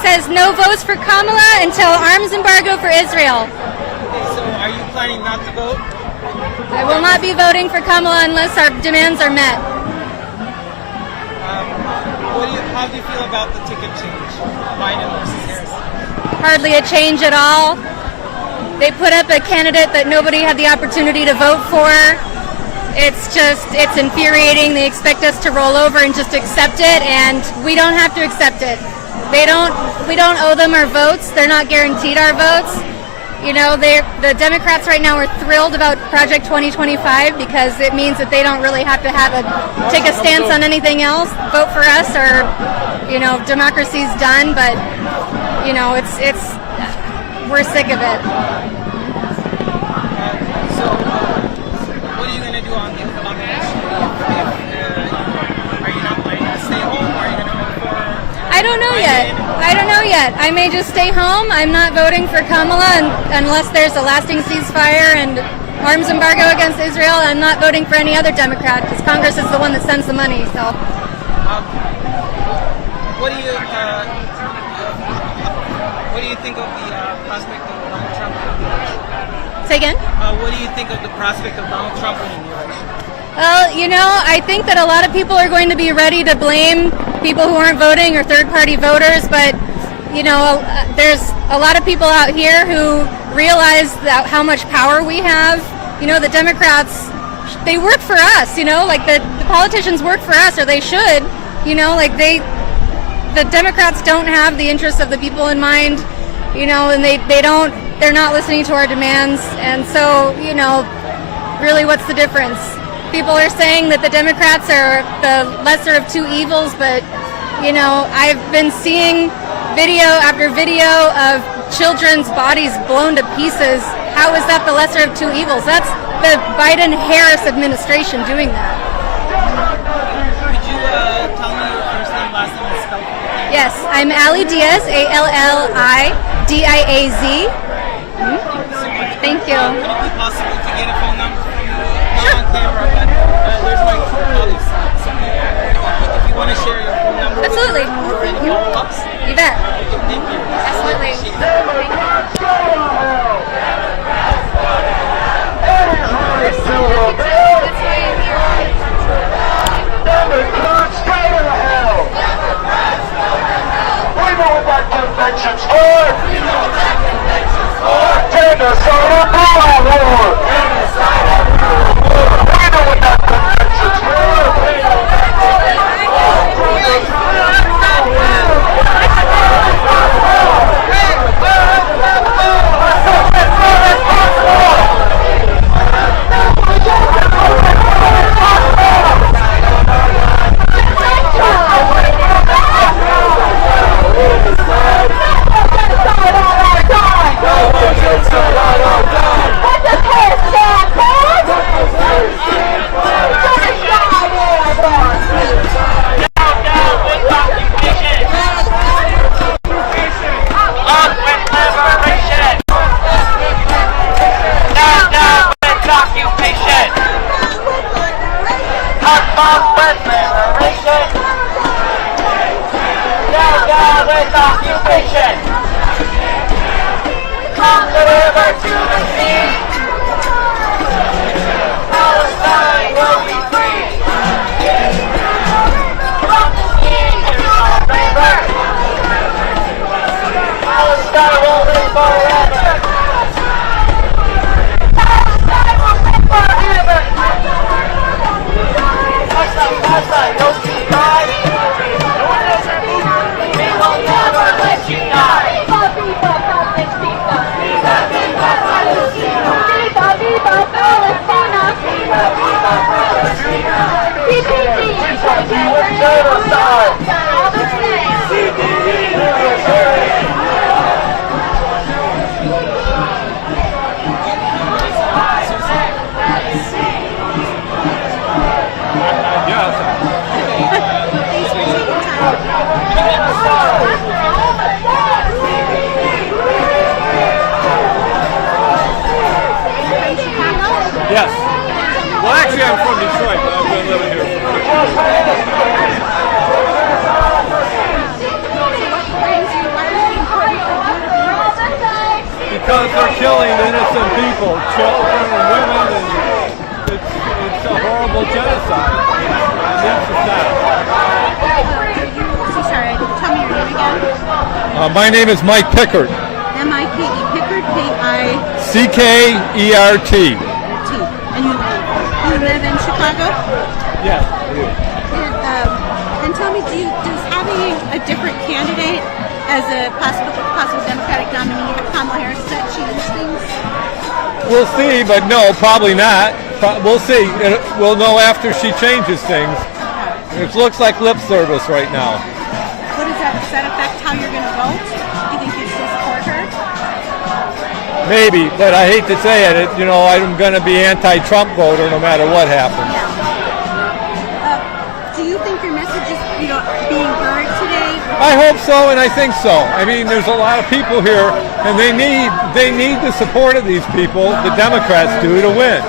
says no votes for Kamala until arms embargo for Israel. So are you planning not to vote? I will not be voting for Kamala unless our demands are met. How do you feel about the ticket change, Biden versus Harris? Hardly a change at all. They put up a candidate that nobody had the opportunity to vote for. It's infuriating. They expect us to roll over and just accept it, and we don't have to accept it. We don't owe them our votes. They're not guaranteed our votes. You know, the Democrats right now are thrilled about Project 2025 because it means that they don't really have to take a stance on anything else. Vote for us, or democracy's done. But we're sick of it. So, what are you going to do on the election? Are you not planning to stay home, or are you going to vote for? I don't know yet. I may just stay home. I'm not voting for Kamala unless there's a lasting ceasefire and arms embargo against Israel. I'm not voting for any other Democrat because Congress is the one that sends the money. So, what do you think of the prospect of Donald Trump winning the election? say again? What do you think of the prospect of Donald Trump winning the election? Well, I think that a lot of people are going to be ready to blame people who aren't voting or third-party voters, but there's a lot of people out here who realize how much power we have. The Democrats, they work for us. The politicians work for us, or they should. The Democrats don't have the interests of the people in mind. And they're not listening to our demands. And so, really, what's the difference? People are saying that the Democrats are the lesser of two evils, but, I've been seeing video after video of children's bodies blown to pieces. How is that the lesser of two evils? That's the Biden-Harris administration doing that. Could you tell me your first name, last name, and spell? Yes, I'm Allie Diaz, ALLIDIAZ. Thank you. Would it be possible to get a phone number from you? Not on camera, but there's my colleagues. So if you want to share your phone number. Absolutely. Or any follow-ups. You bet. Thank you. Absolutely. Convention's for! Genocide or Pro-Palestine war! We know what that convention's for! Yes. Well, actually, I'm from Detroit, but I've been living here for Because they're killing innocent people, children and women, and it's a horrible genocide. It needs to stop. Sorry, tell me your name again. My name is Mike Pickert. M-I-K-E, Pickard, K-I... C-K-E-R-T. And you live in Chicago? Yes. And tell me, does having a different candidate as a possible Democratic nominee for Kamala Harris, does that change things? We'll see, but no, probably not. We'll see. We'll know after she changes things. It looks like lip service right now. What does that affect how you're going to vote? Do you think you still support her? Maybe, but I hate to say it. You know, I'm going to be anti-Trump voter no matter what happens. Yeah. Do you think your message is, being heard today? I hope so, and I think so. I mean, there's a lot of people here, and they need the support of these people, the Democrats do, to win.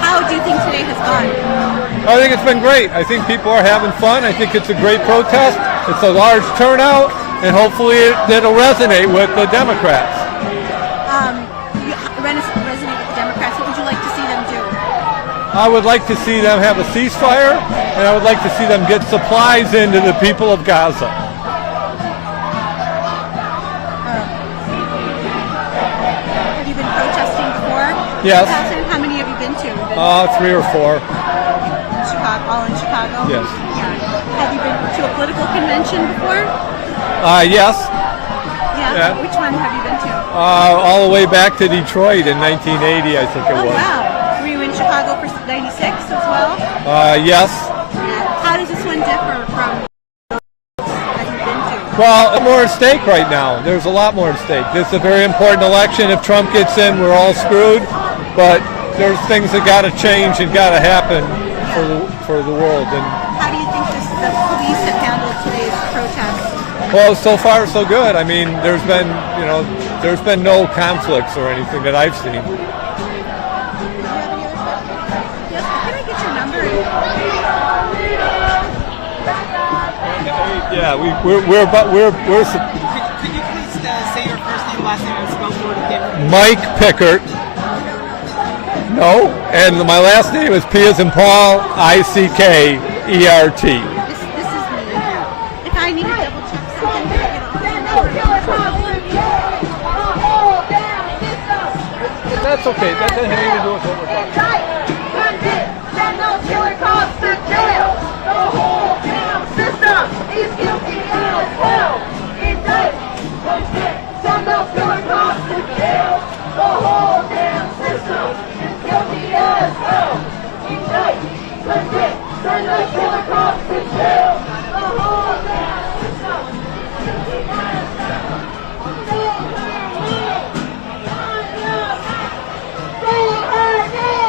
How do you think today has gone? I think it's been great. I think people are having fun. I think it's a great protest. It's a large turnout, and hopefully it'll resonate with the Democrats. Resonate with the Democrats. What would you like to see them do? I would like to see them have a ceasefire, and I would like to see them get supplies into the people of Gaza. Have you been protesting before? Yes. How many have you been to? 3 or 4. Chicago, all in Chicago? Yes. Yeah. Have you been to a political convention before? Yes. Yeah. Which one have you been to? All the way back to Detroit in 1980, I think it was. Oh, wow. Were you in Chicago for 96 as well? Yes. Yeah. How does this one differ from that you've been to? Well, more at stake right now. There's a lot more at stake. This is a very important election. If Trump gets in, we're all screwed. But there's things that got to change and got to happen for the world. And how do you think the police have handled today's protest? well, so far so good. I mean, there's been no conflicts or anything that I've seen. Do you have any other questions? Yes. Can I get your number? Yeah, we're. Could you please say your first name, last name, and spell for the camera? Mike Pickert. No, and my last name is P as in Paul, I-C-K-E-R-T. This is me. If I need to double check something, That's okay. That doesn't have anything to do with what we're talking about. Send those killer cops to jail. The whole damn system is guilty as hell. Indict. Send those killer cops to jail. The whole damn system is guilty as hell. Indict. Send those killer cops to jail. The whole damn system is guilty as hell. Say it again.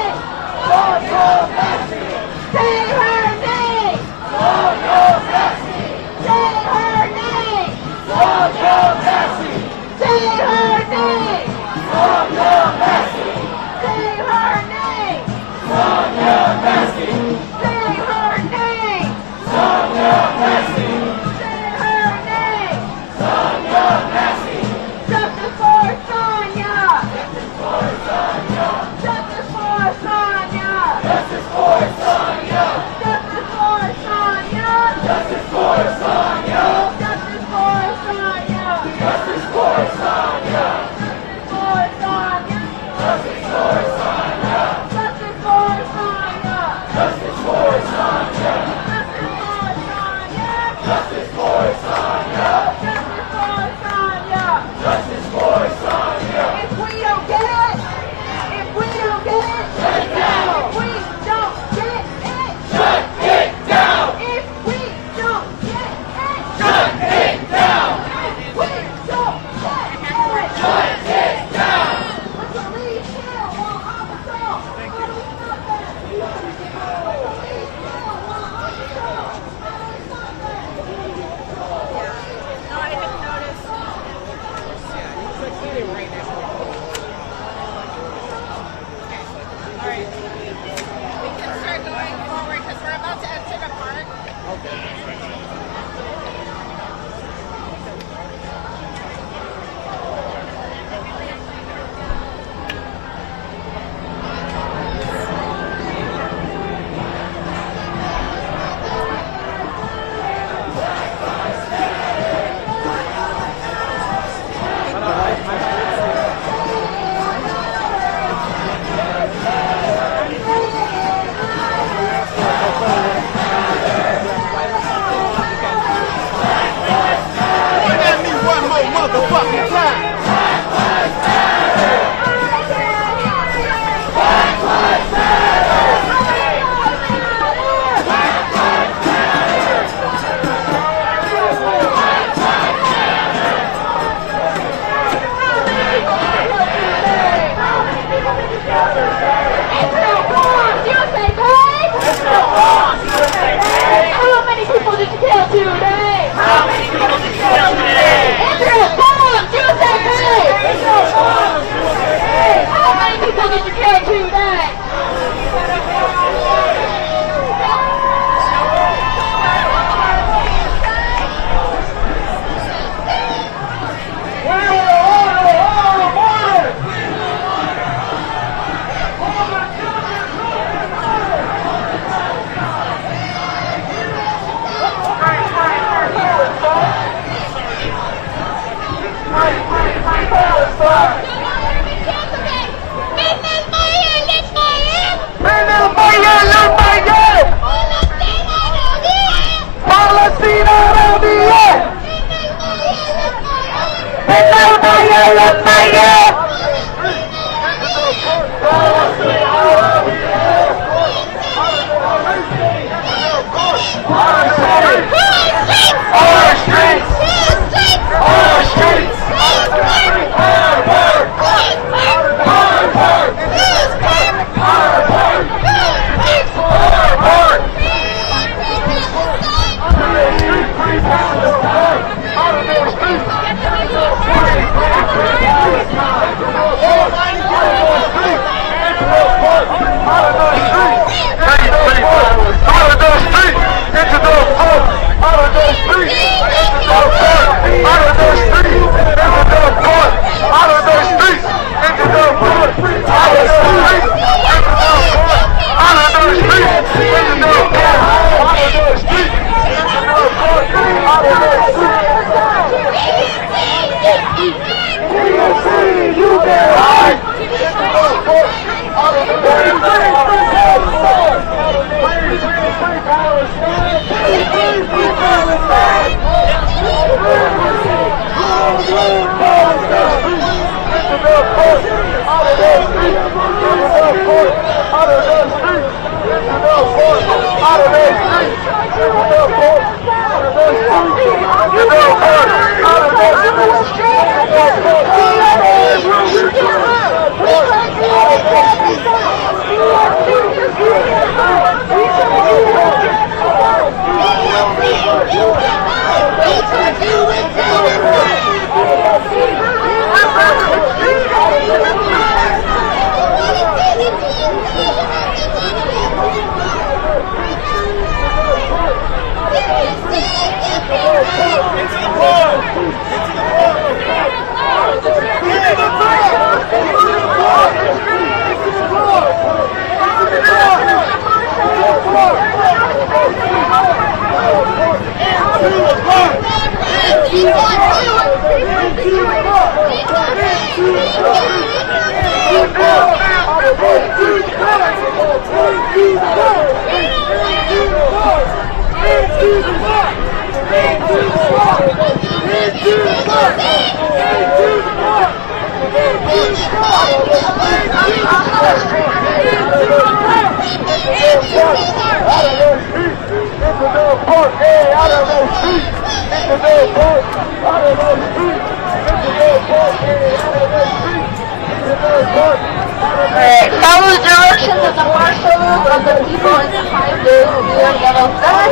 Get your guillotine back. Follow the directions of the marshals of the people in the 5 days blue and yellow flag.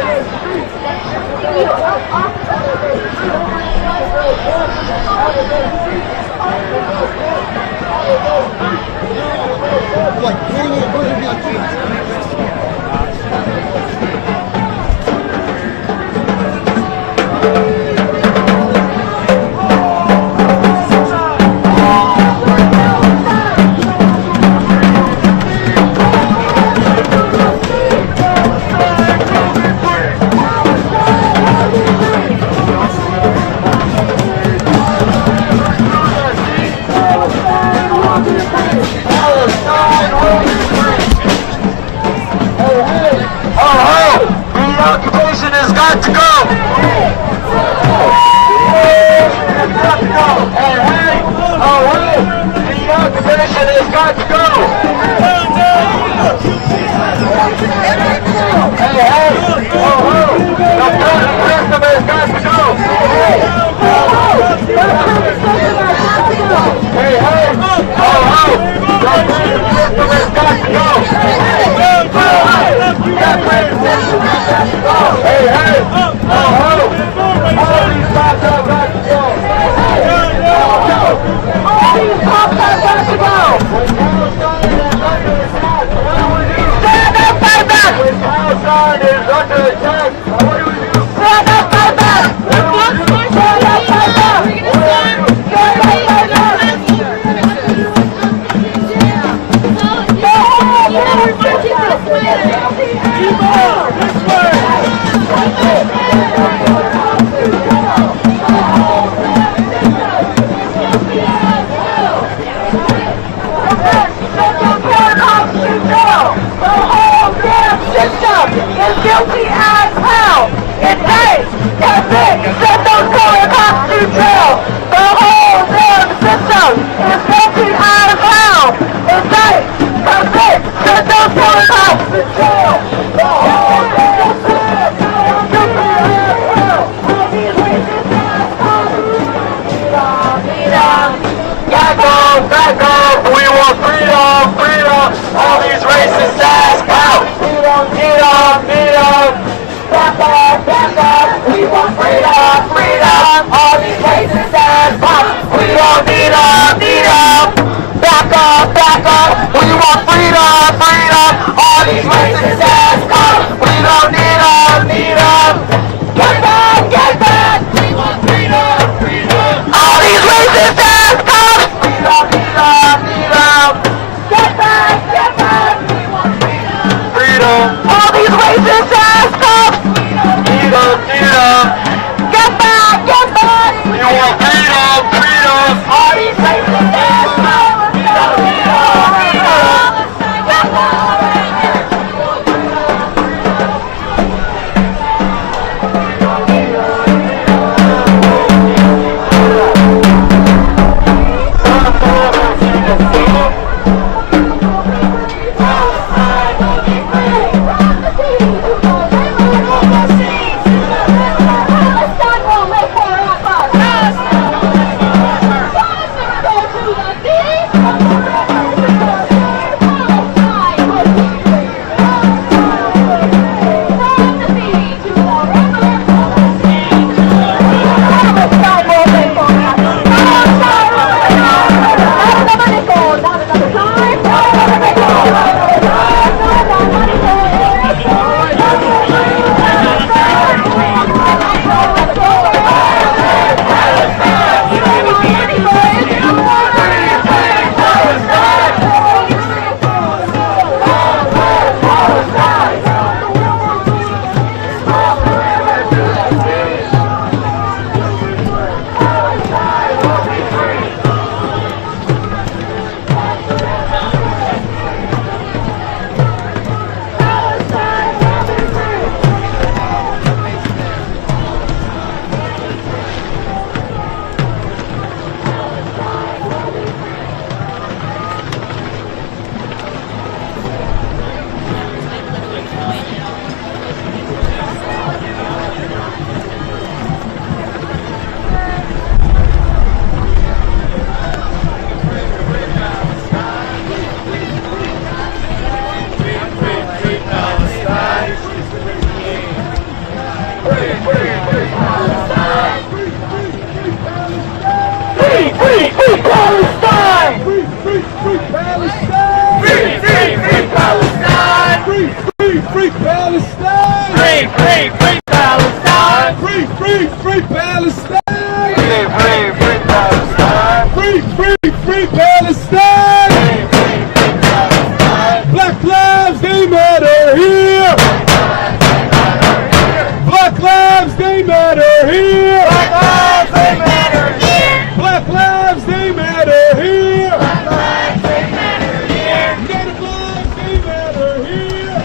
Free, free Palestine! Free, free, free Palestine! Free, free, free Palestine! Free, free, free Palestine! Free, free, free Palestine! Free, free, free Palestine! Free, free, free Palestine! Free, free, free Palestine! Black lives, they matter here! Black lives, they matter here! Black lives, they matter here! Black lives, they matter here! Black lives, they matter here! Native lives, they matter here!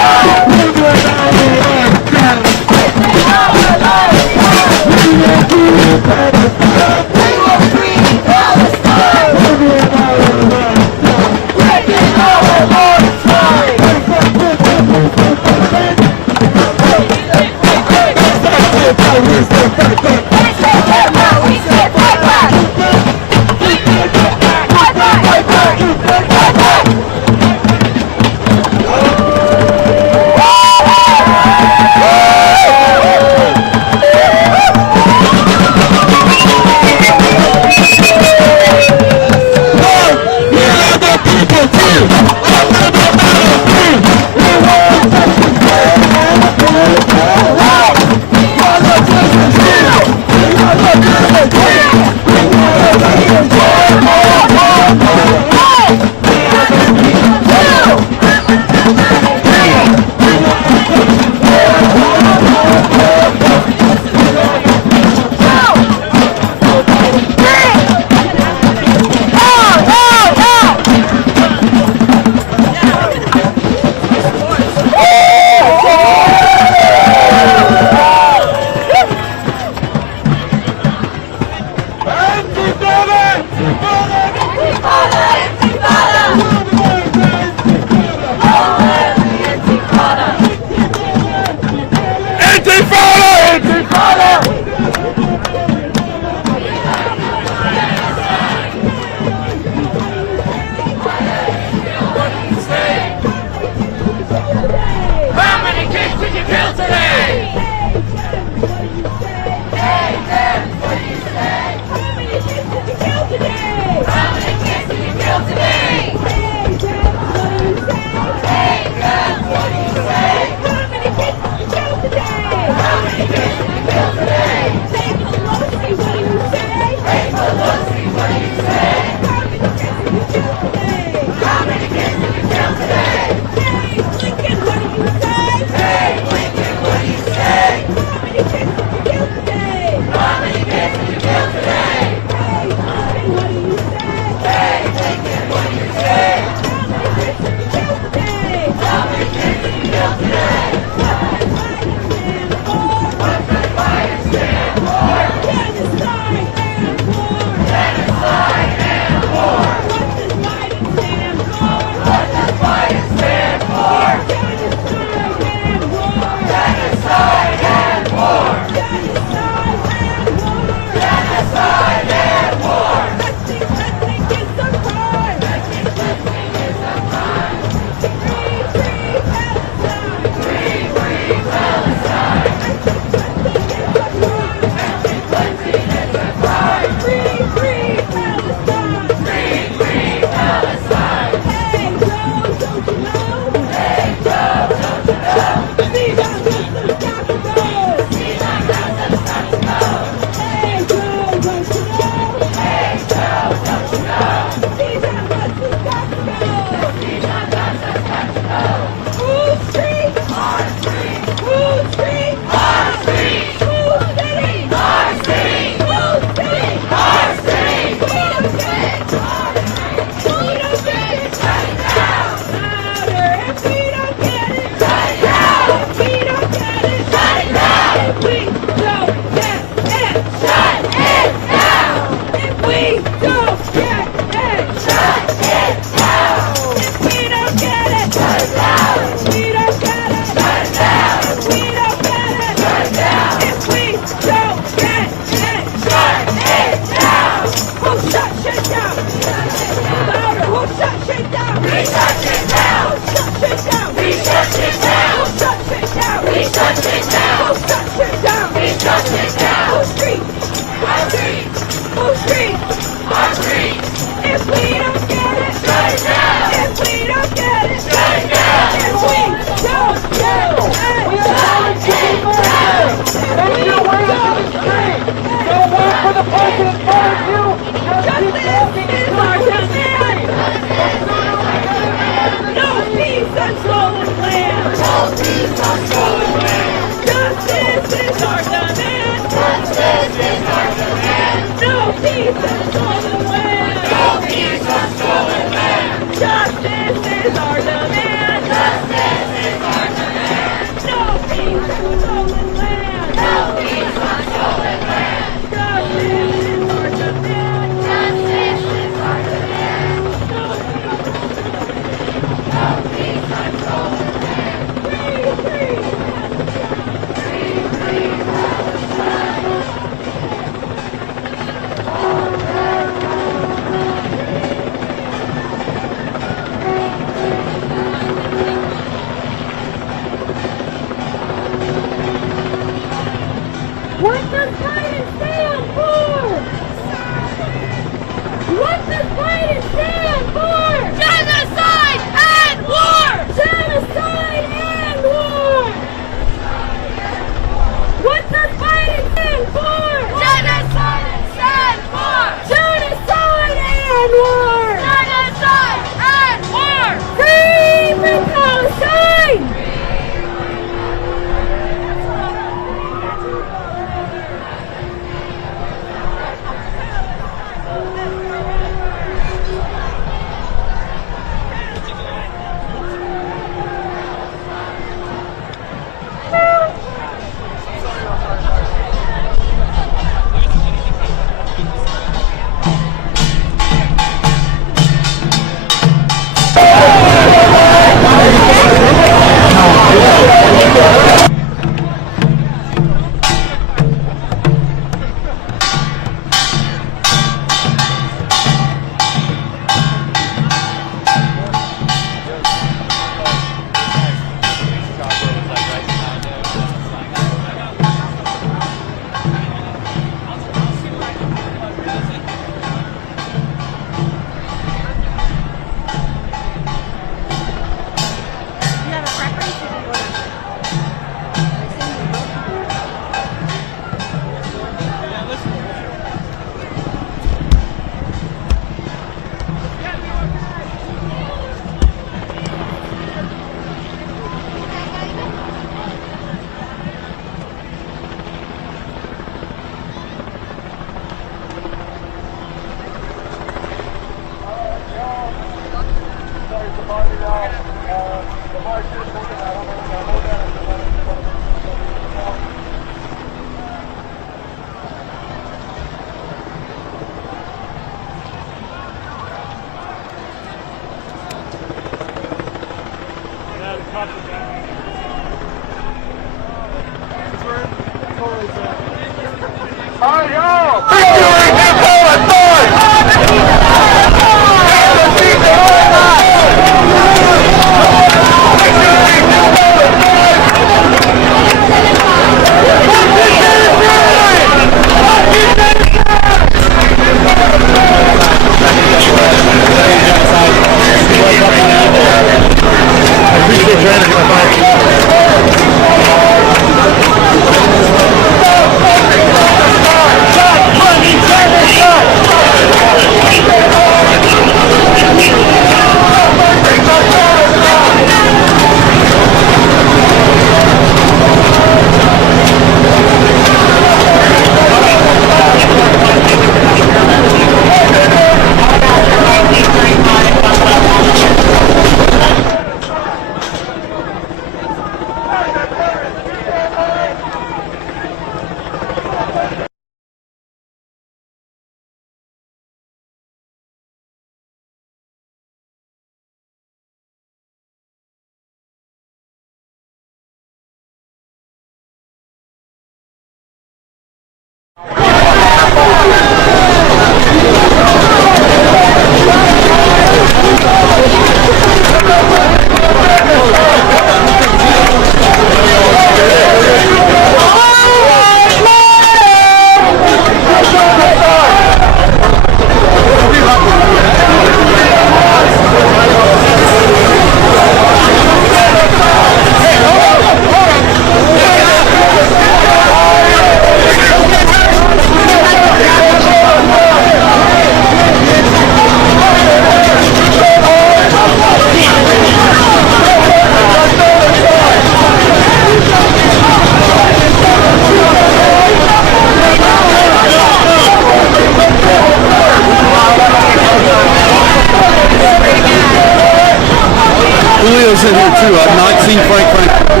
Cruz in here too. I've not seen Frank Franklin.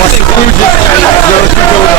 Watching Cruz just noticed you go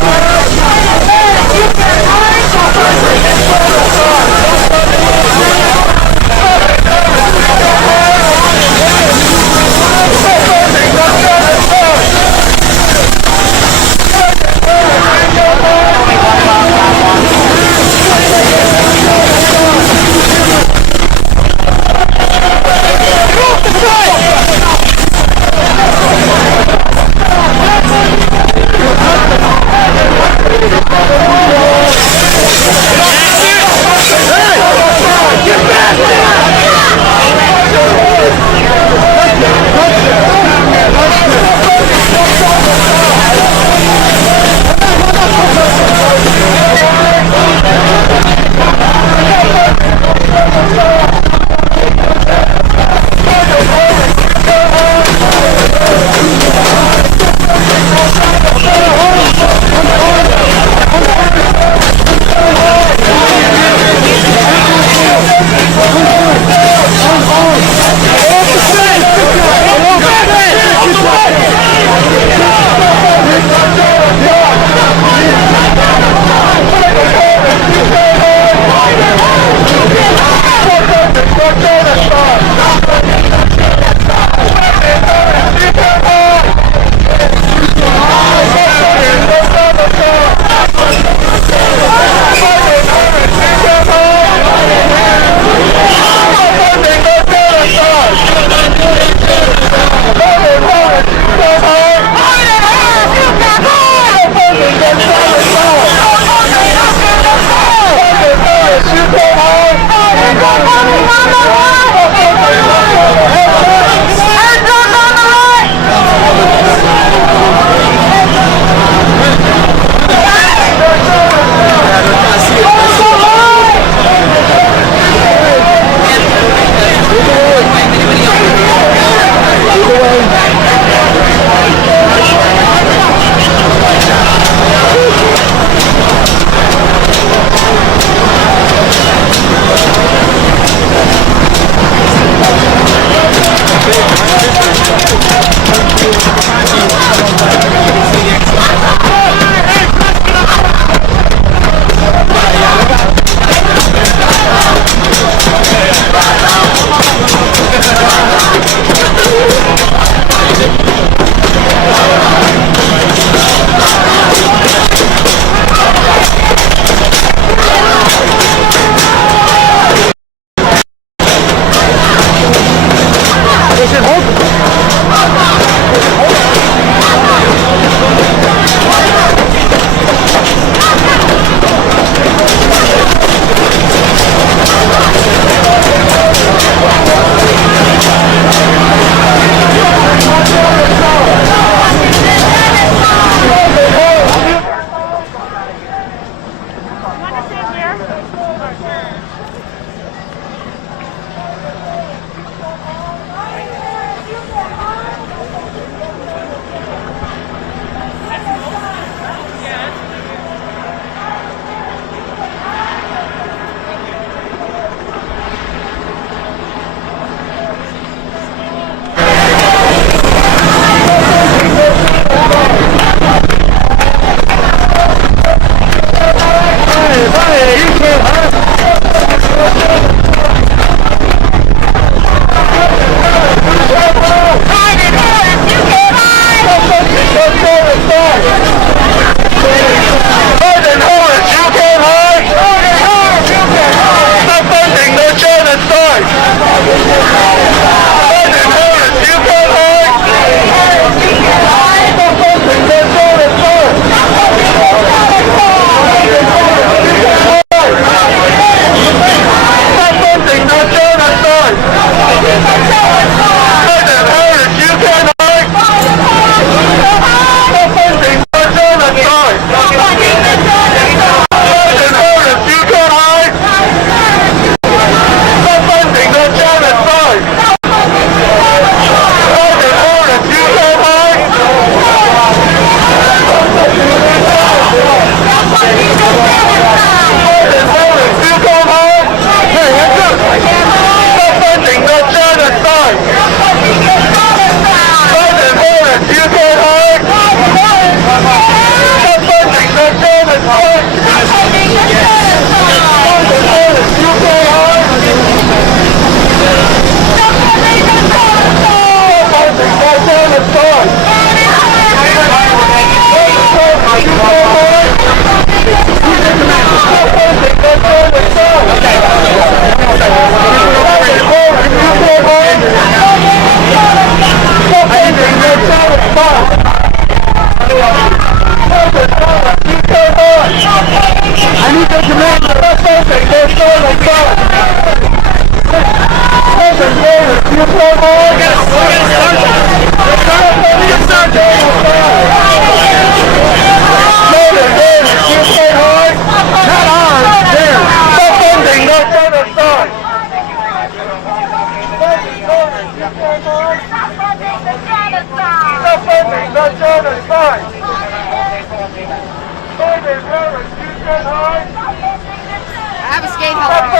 have a skate helmet.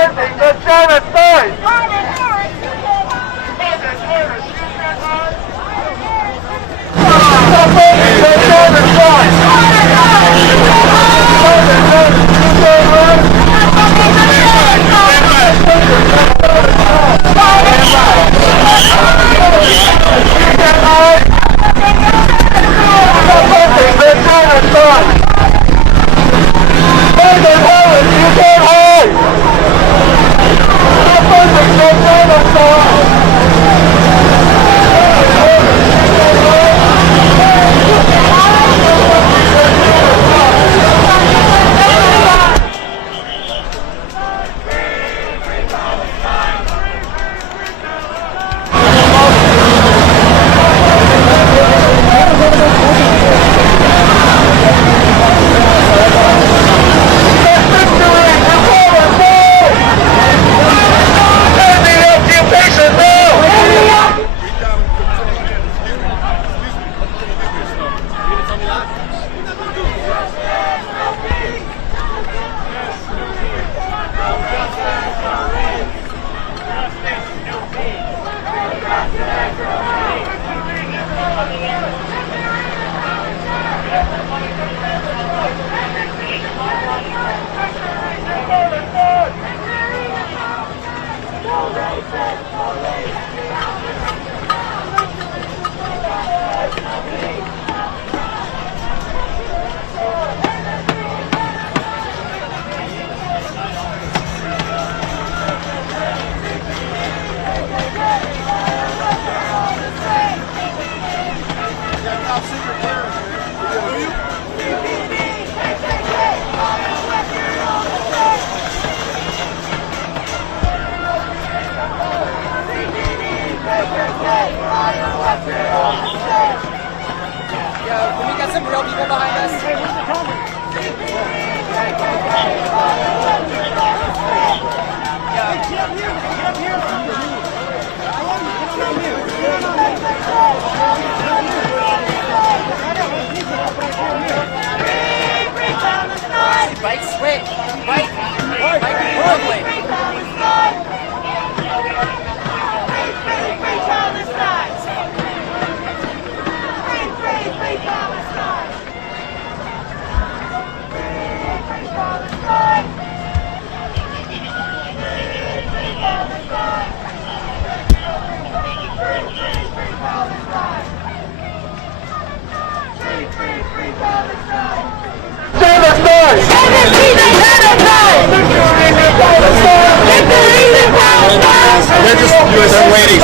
They're just they're waiting.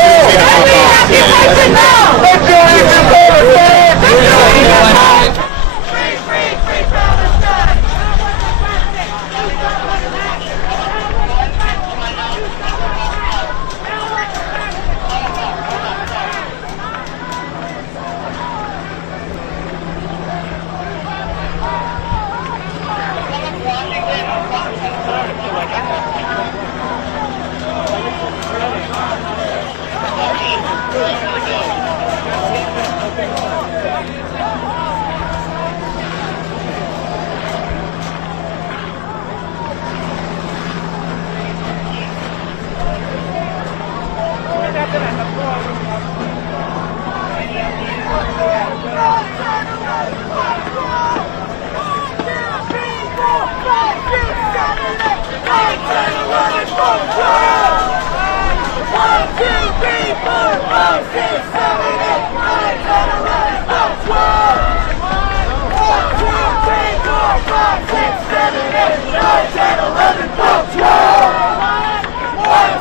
One,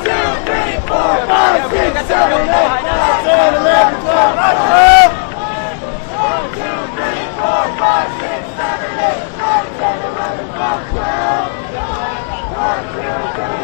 two, three, 4, 5, 6, 7, 8, 9, 10, 11, 12, 12. 1, 2, 3,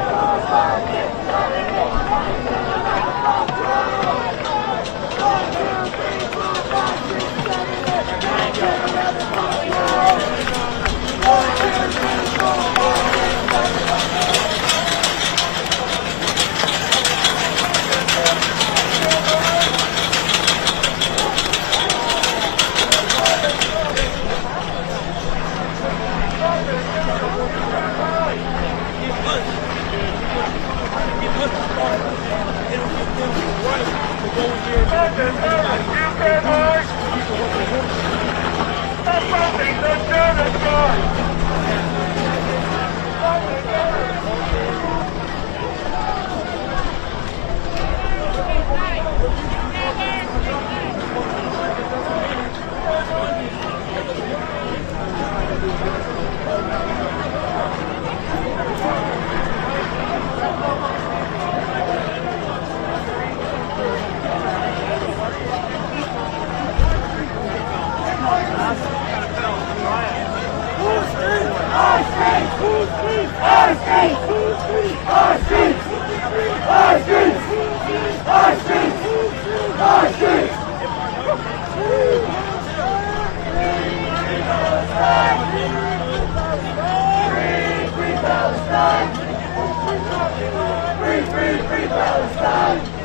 Free Palestine!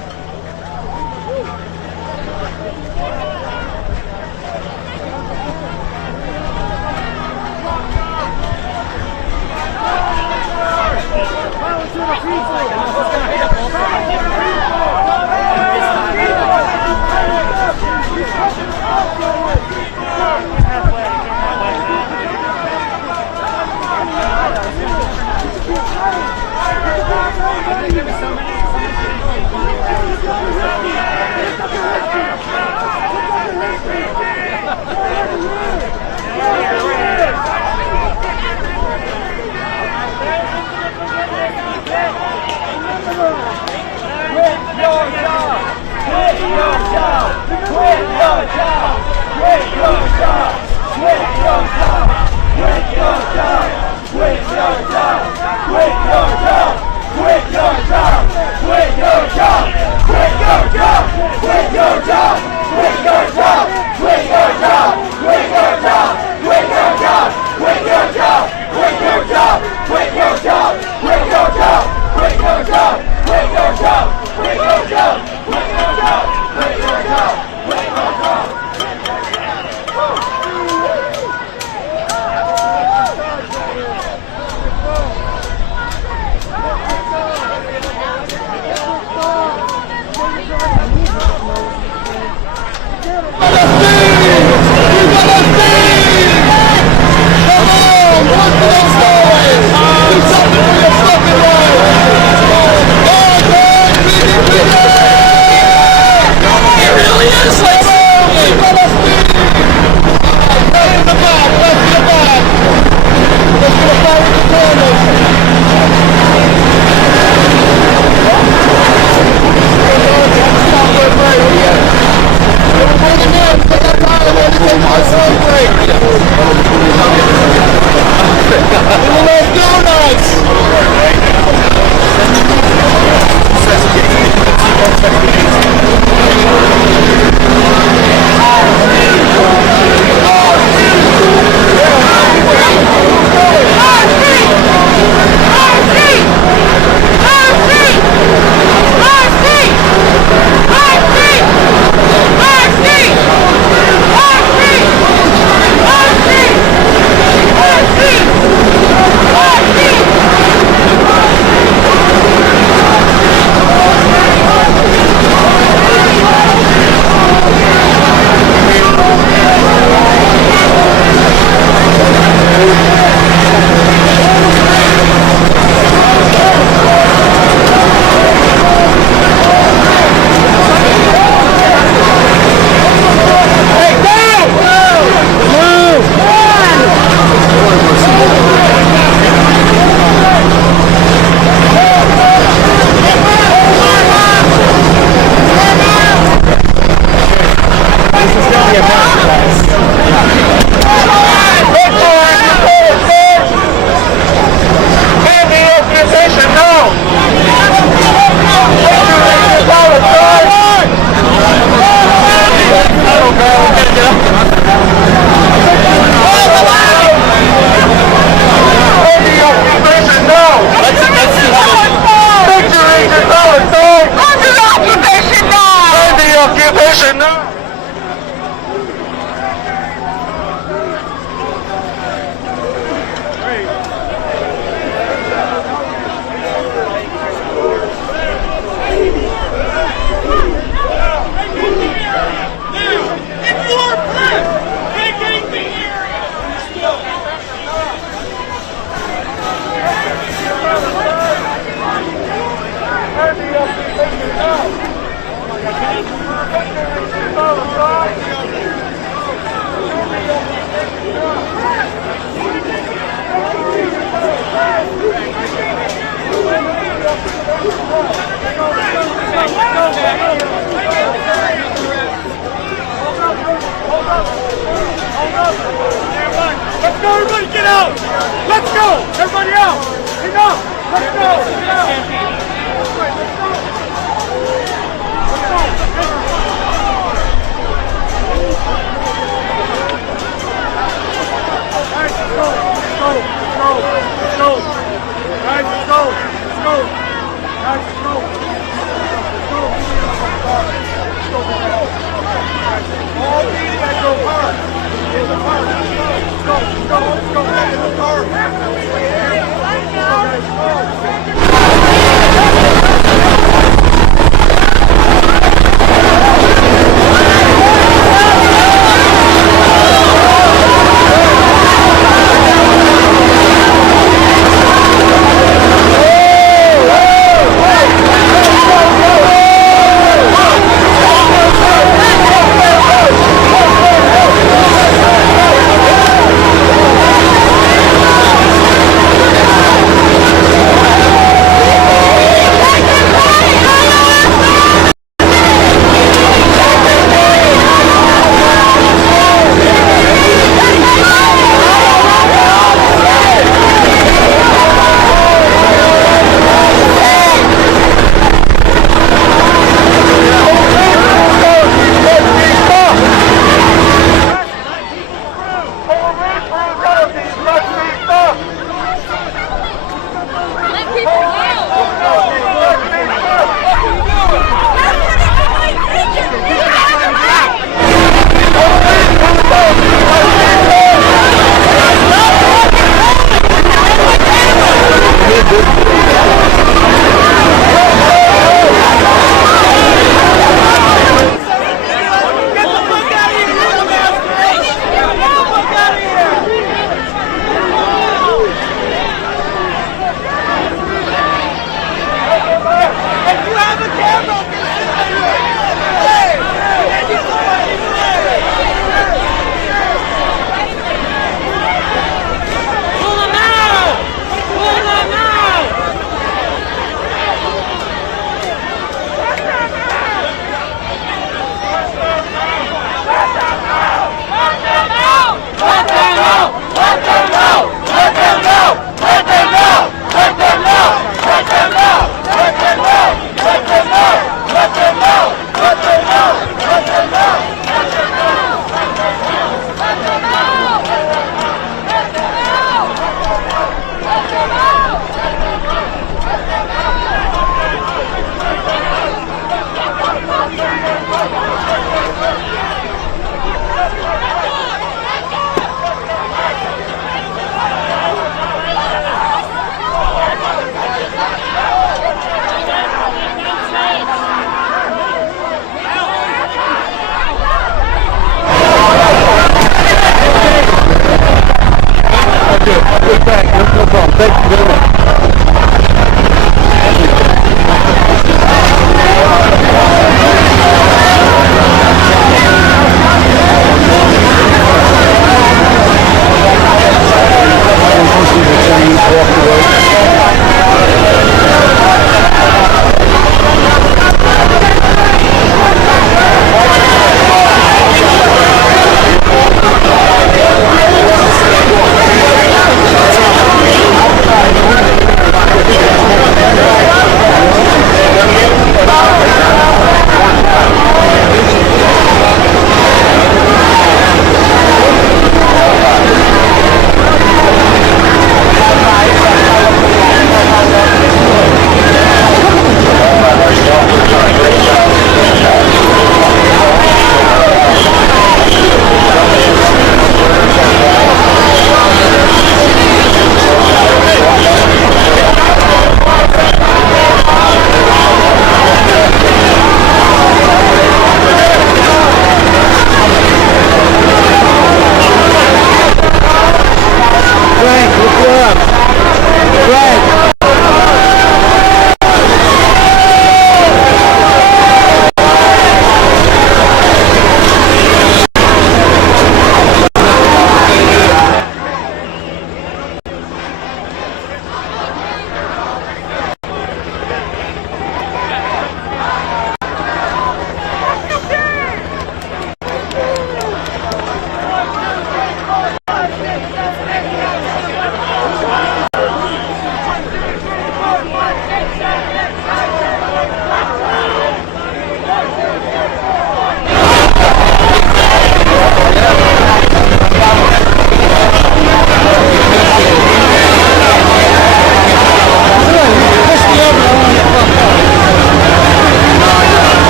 Come on, what's the story? Let's go, everybody, get out! Let's go! Everybody out! Enough! Let's go! Get out! Let's go! Guys, let's go! Let's go! Let's go! Guys, let's go! Let's go! Guys, let's go! All these guys go hard! In the park! Let's go! Let's go! Let's go! In the park!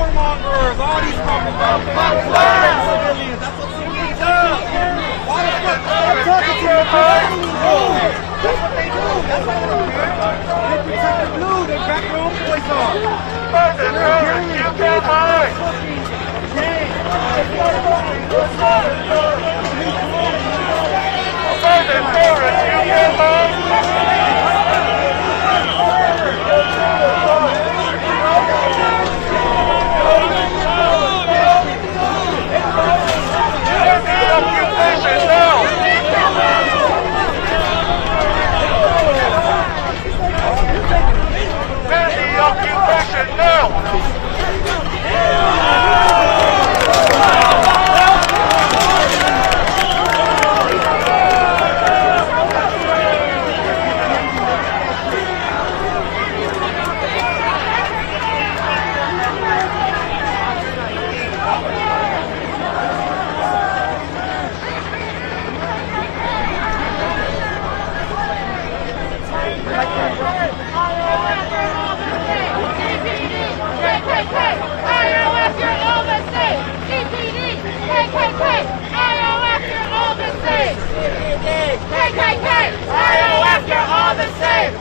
Warmongers, all these fucking civilians. That's what civilians do. Why the fuck are you talking to them? That's what they do. That's why they don't care. They protect the blue. They back their own boys off. You can't hide.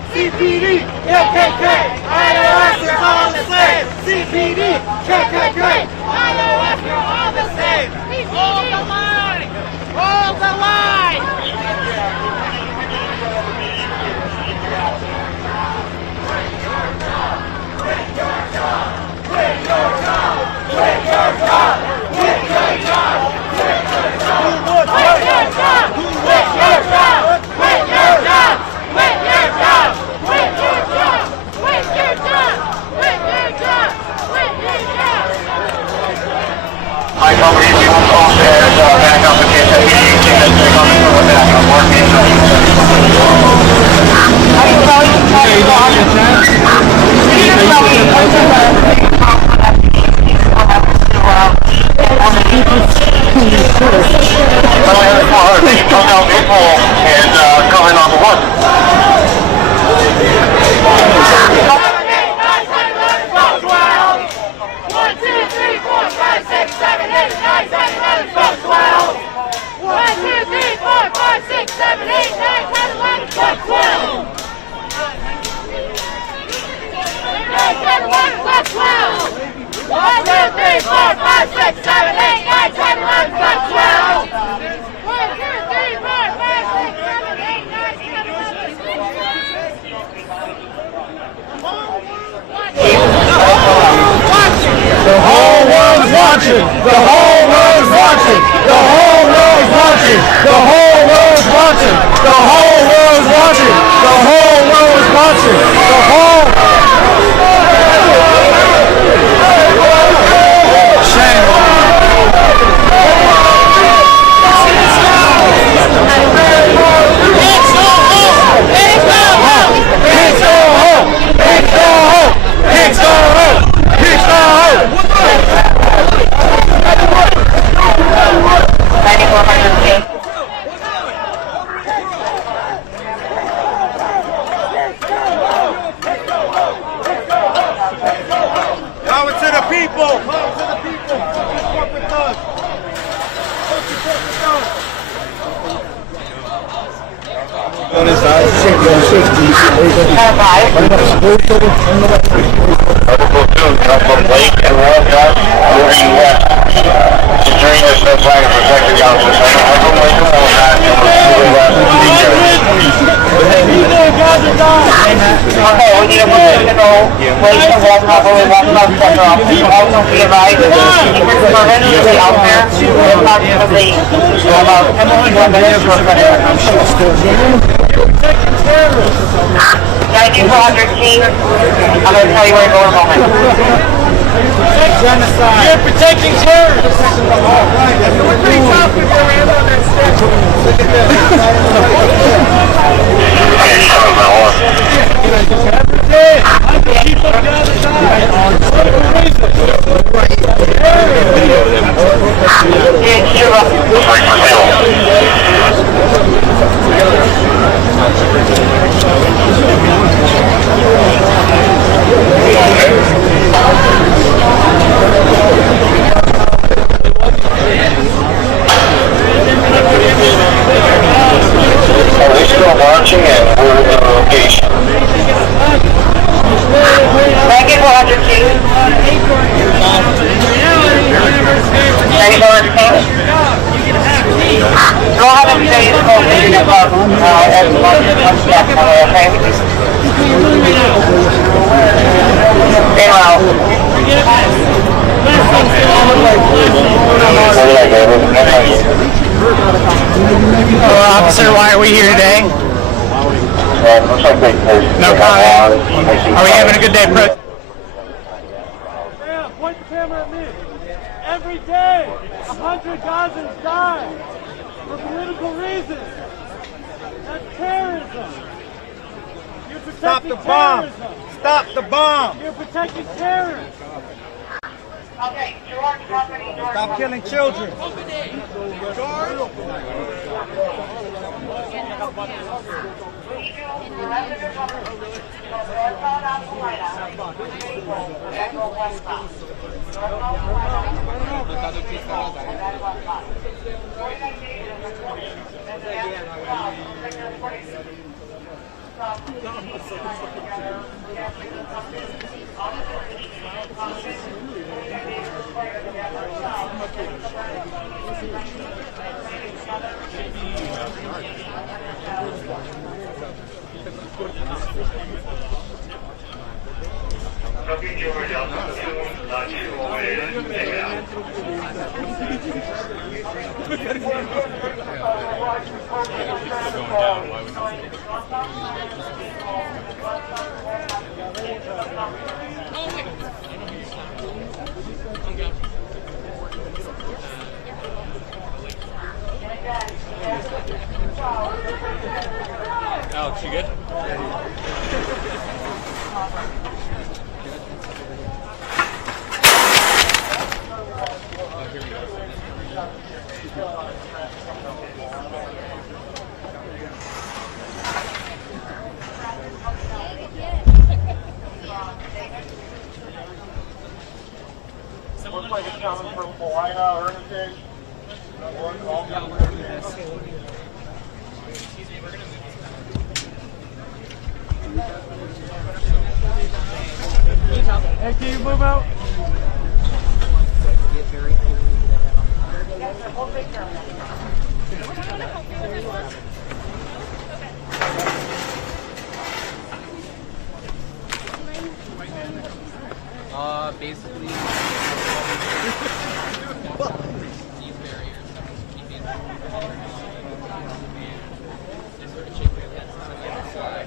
CPD, KKK, IOS, you're all the same. CPD, KKK, IOS, you're all the same. Hold the line! Hold the line! Quit your job! Quit your job! Quit your job! Quit your job! Quit your job! Quit your job! Quit your job! Quit your job! Quit your job! Quit your job! Quit your job! Quit your job! Quit your job! I cover you people crosshair back up against the meeting. That's coming from the back. I'm working. And coming on the one. The whole world's watching! The whole world's watching! The whole world's watching! The whole world's watching! The whole world's watching! The whole world's watching! The whole... Shame. Kics go home! Kics go home! Kics go home! Kics go home! Kics go home! Kics go home! 9400 feet. Power to the people! Power to the people! Fuck with us! Securing this no flag and protected youngsters. Okay, we need a positional place to walk properly, walk about sector officer. Also be advised that secret servants will be out there approximately about 10 to 12 minutes for a second. 9400 team. I'm going to tell you where to go in a moment. Genocide. You're protecting terrorists. We're pretty tough with your hand on that statue. Look at this. Every day, I can keep on the other side. For a reason. Dr. King? Ready for the king? Go ahead and say the whole meeting above as much as okay? Meanwhile, Officer, why are we here today? No comment. Are we having a good day, President? Yeah, point the camera at me. Every day, 100 Gazans die for political reasons. That's terrorism. You're protecting Stop the bomb. terrorism. Stop the bomb. You're protecting terrorists. okay, George Company, George Stop killing children. Alex, you good? Looks like it's coming from Paulina Hermitage. Hey, can you move out? Basically, these barriers keeping this sort of chick that's on the other side.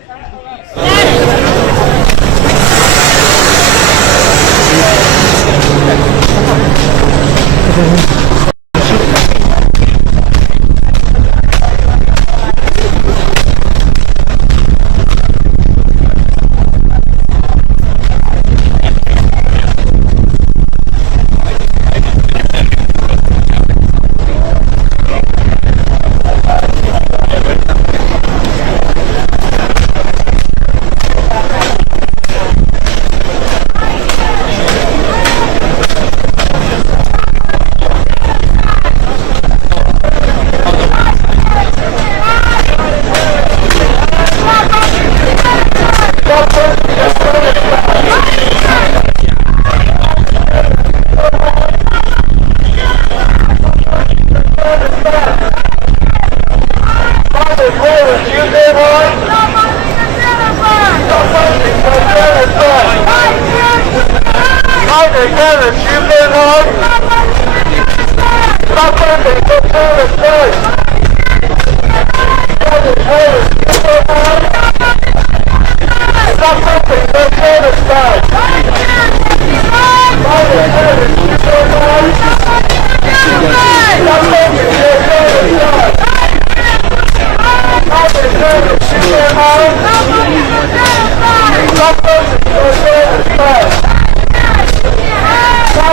Stop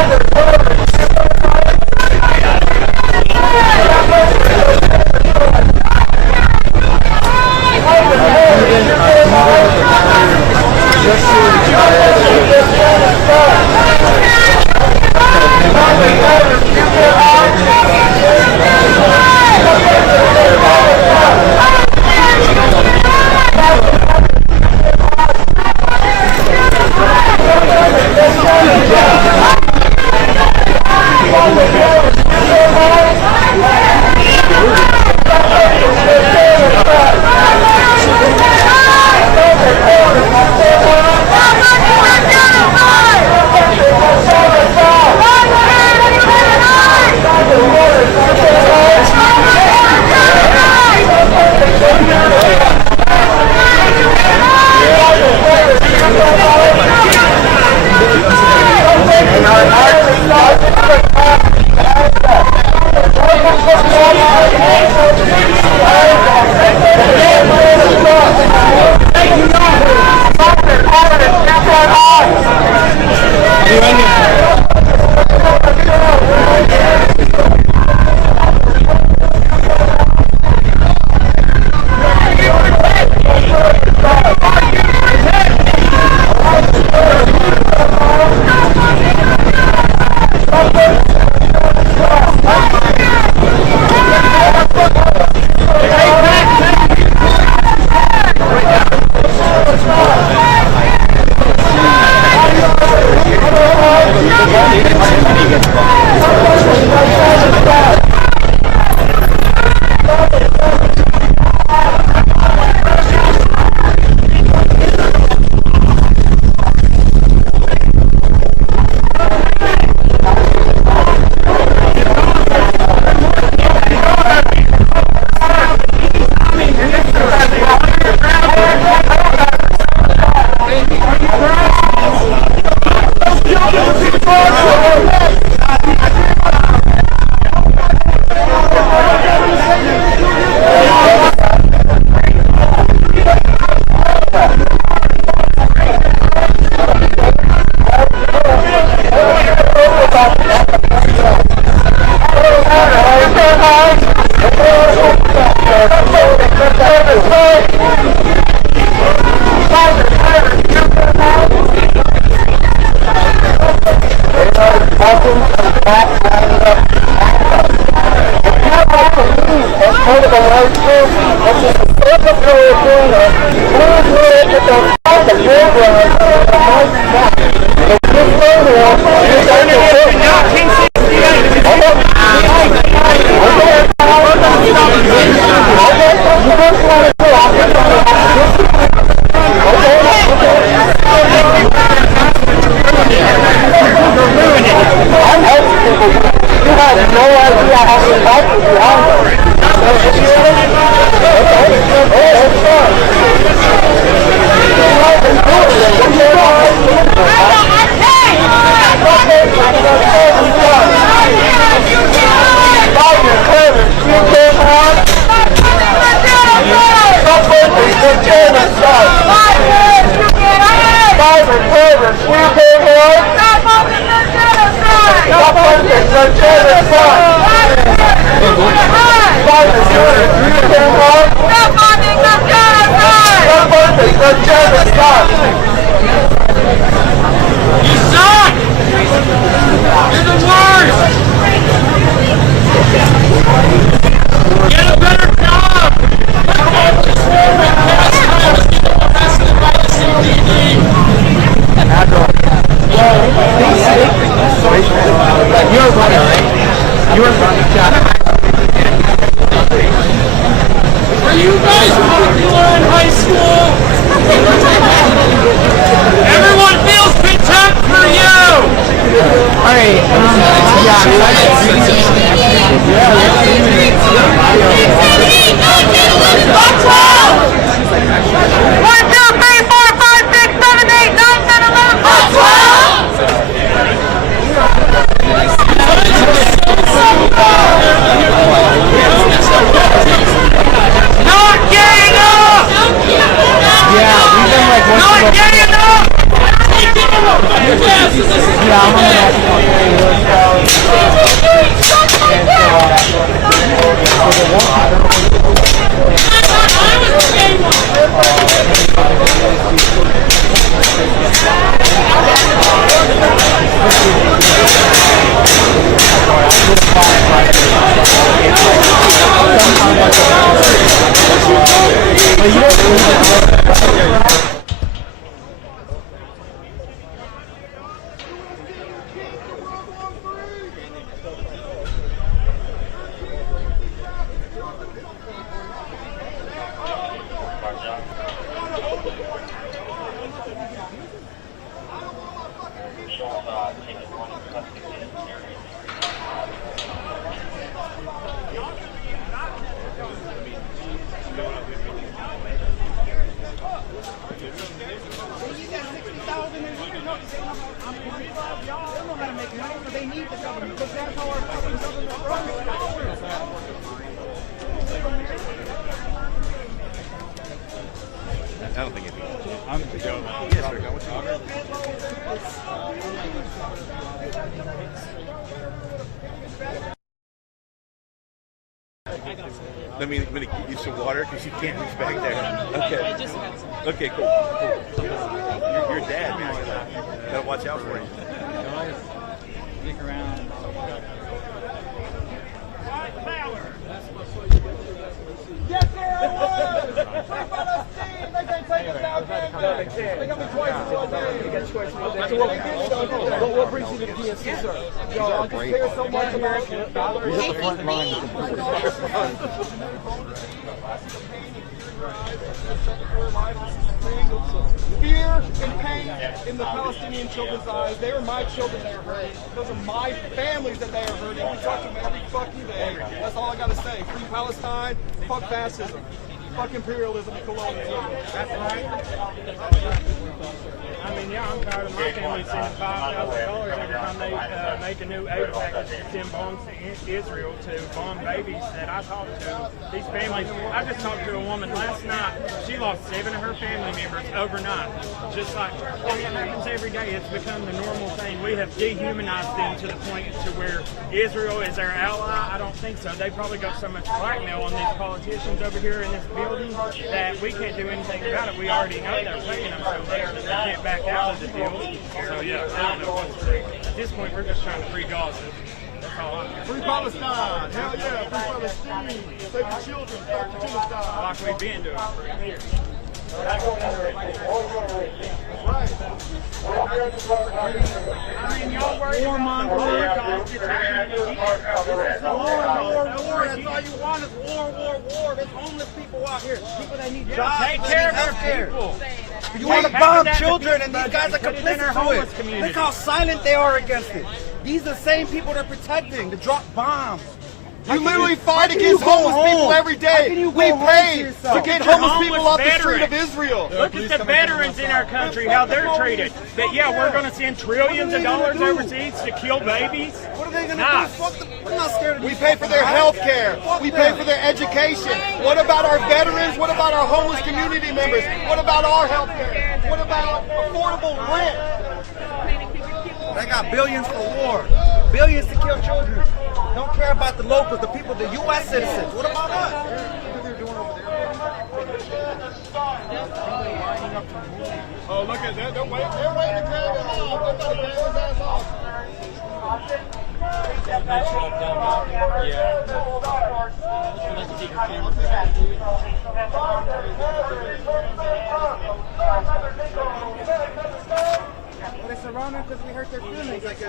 Let me give you some water because you can't reach back there. Okay. Okay, cool. You're dad, man. Gotta watch out for you. Stick around. Yes, sir, Palestine! They can take us down, man. They got me twice as well, man. So what we appreciative DNC, sir. Yo, I just care so much about you. He's at the front line. Fear and pain in the Palestinian children's eyes. They are my children that are hurting. Those are my families that they are hurting. We talk to them every fucking day. That's all I gotta say. Free Palestine, fuck fascism, fuck imperialism and colonialism. That's right. I mean, yeah, I'm tired of my family sending $5,000 every time they make a new aid package to send bombs to Israel to bomb babies that I talk to. These families, I just talked to a woman last night. She lost 7 of her family members overnight. Just like, it happens every day. It's become the normal thing. We have dehumanized them to the point to where Israel is our ally. I don't think so. They probably got so much blackmail on these politicians over here in this building that we can't do anything about it. We already know they're paying them, so they can't back out of the deal. So yeah, I don't know what to say. At this point, we're just trying to free Gaza. That's all I'm Free Palestine! Hell yeah! Free Palestine! Save the children! Stop the genocide! like we've been doing for years. That's right. I mean, y'all worry about the Holocaust. It's happening again. War. That's all you want is war. There's homeless people out here. People that need jobs. Take care of our people. You want to bomb children, and these guys are complicit to it. Look how silent they are against it. These are the same people they're protecting to drop bombs. You literally fight against homeless people every day. We pay to get homeless people off the street of Israel. Look at the veterans in our country, how they're treated. That, yeah, we're going to send trillions of dollars overseas to kill babies. What are they going to do? We're not scared of these. We pay for their health care. We pay for their education. What about our veterans? What about our homeless community members? What about our health care? What about affordable rent? They got billions for war. Billions to kill children. Don't care about the locals, the people, the U.S. citizens. What about us? Oh, look at that. They're waiting to grab him off. They're about to grab his ass off. They surround them because we hurt their feelings. Like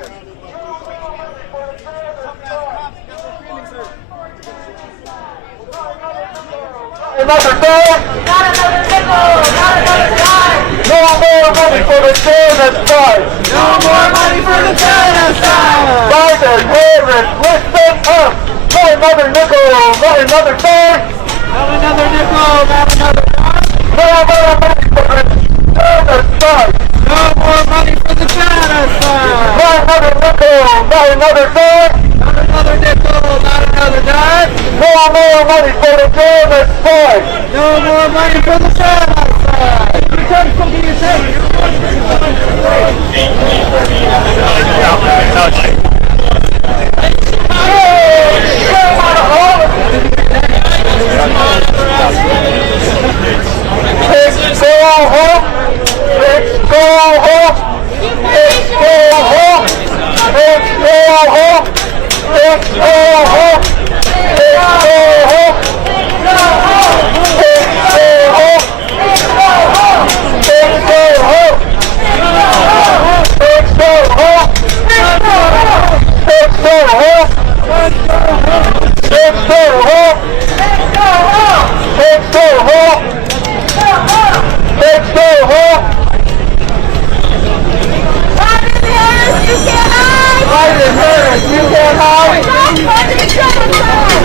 Another day. Not another nickel. Not another dime. No more money for the genocide. No more money for the genocide. By the terrorists, listen up. Not another nickel. Not another dime. Not another nickel. Not another dime. No more money for the genocide. No more money for the genocide. Not another nickel. Not another dime. Not another nickel. Not another dime. No more money for the genocide. No more money for the genocide. You try to come to your side.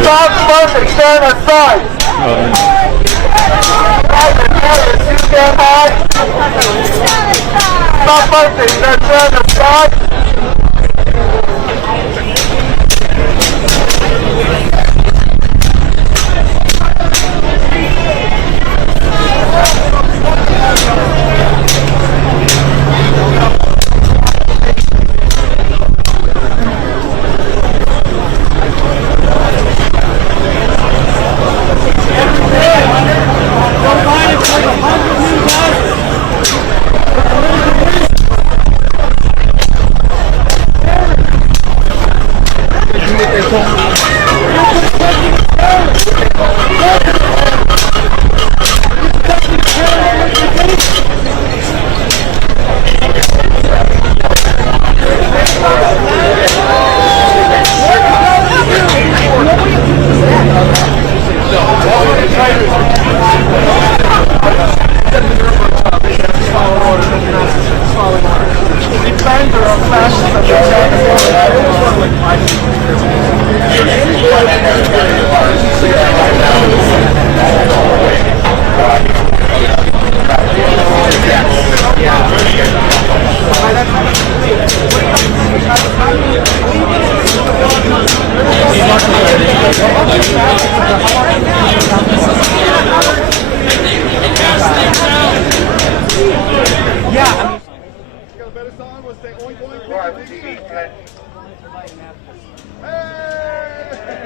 Stop funding genocide! You can't hide! Stop funding genocide!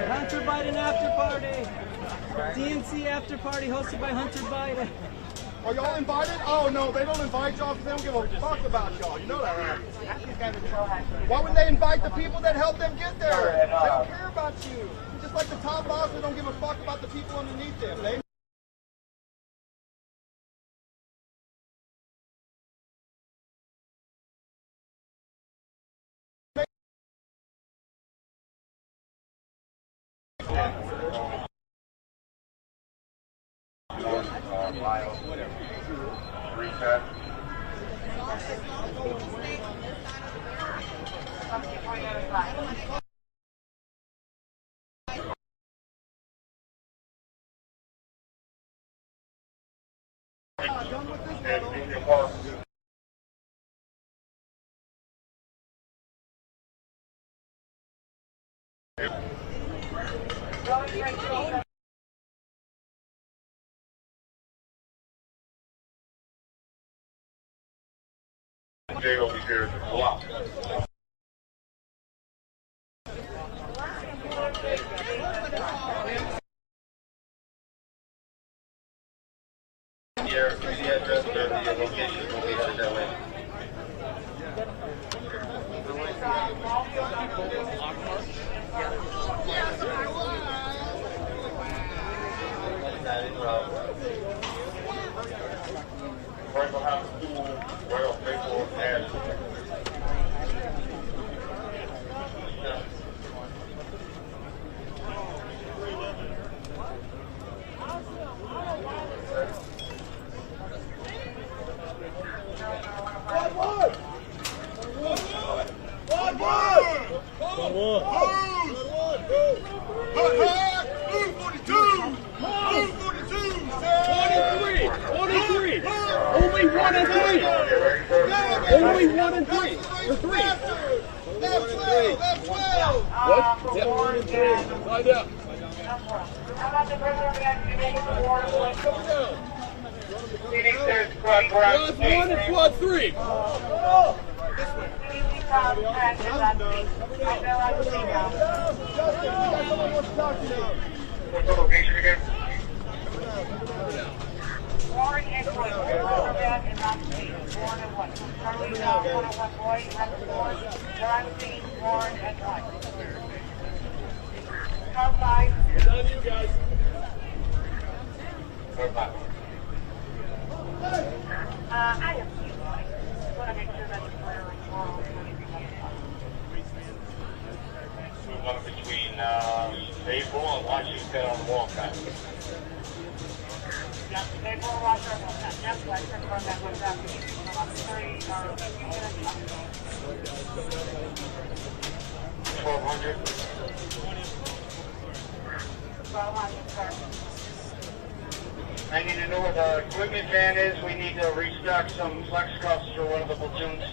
Hunter Biden after party. DNC after party hosted by Hunter Biden. Are y'all invited? Oh no, they don't invite y'all because they don't give a fuck about y'all. You know that, right? Why would they invite the people that helped them get there? They don't care about you. Just like the top boss, they don't give a fuck about the people underneath them. They Jay over here is a block. Your address or the location will be headed that way. Right behind the school, right off Maple and I need to know where the equipment van is. We need to restock some flex cuffs for one of the platoons.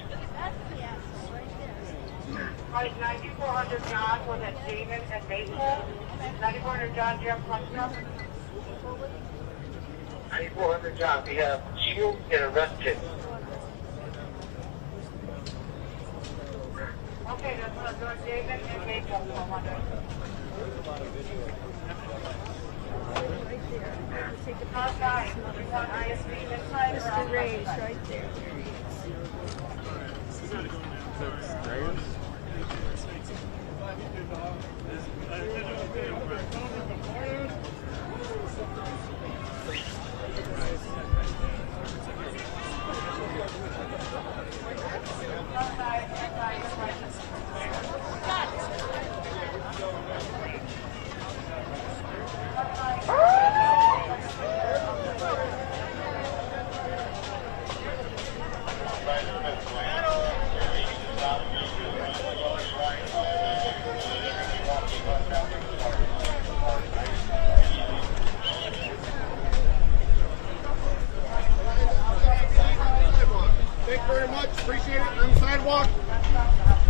Right, 9400 John was at David and Maple. 9400 John, do you have flex cuffs? 9400 John, we have shield and a rest kit. Okay, that's what David and Maple 400. Outside, you want ISB inside or outside? Right there.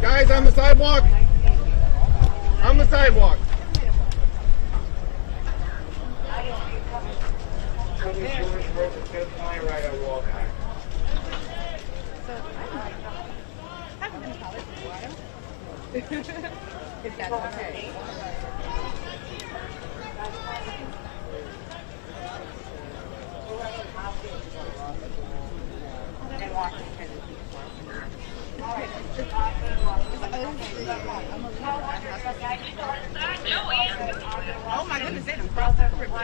Guys on the sidewalk. On the sidewalk. If that's okay. Oh my goodness, they done crossed that river.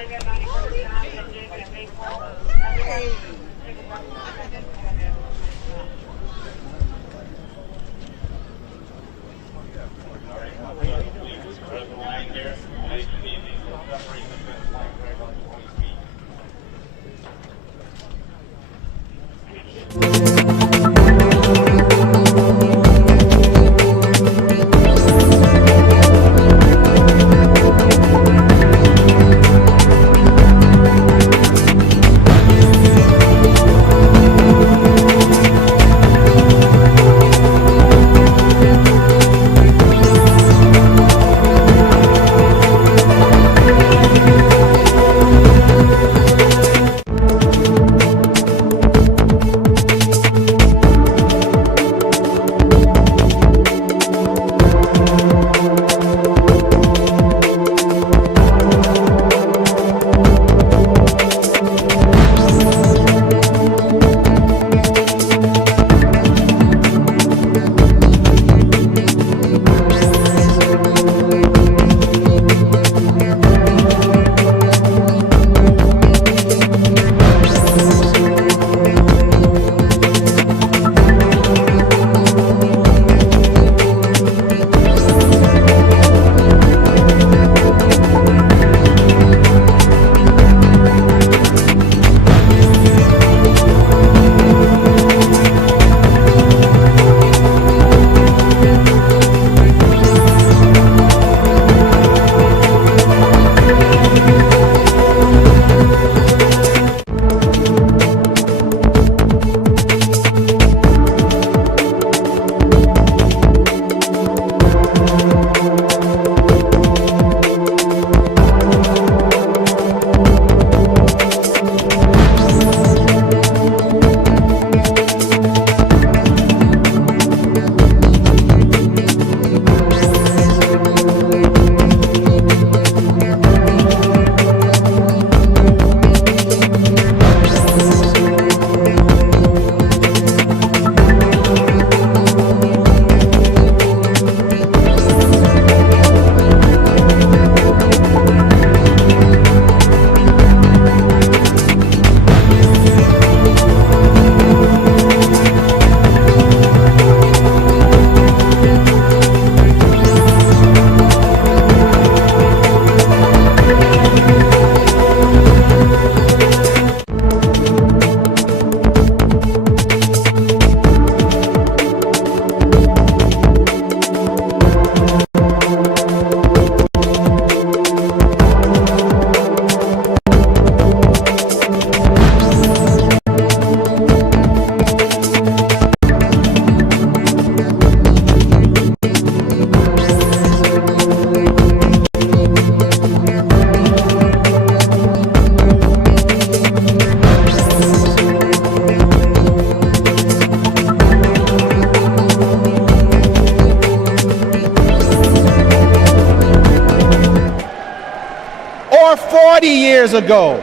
Or 40 years ago,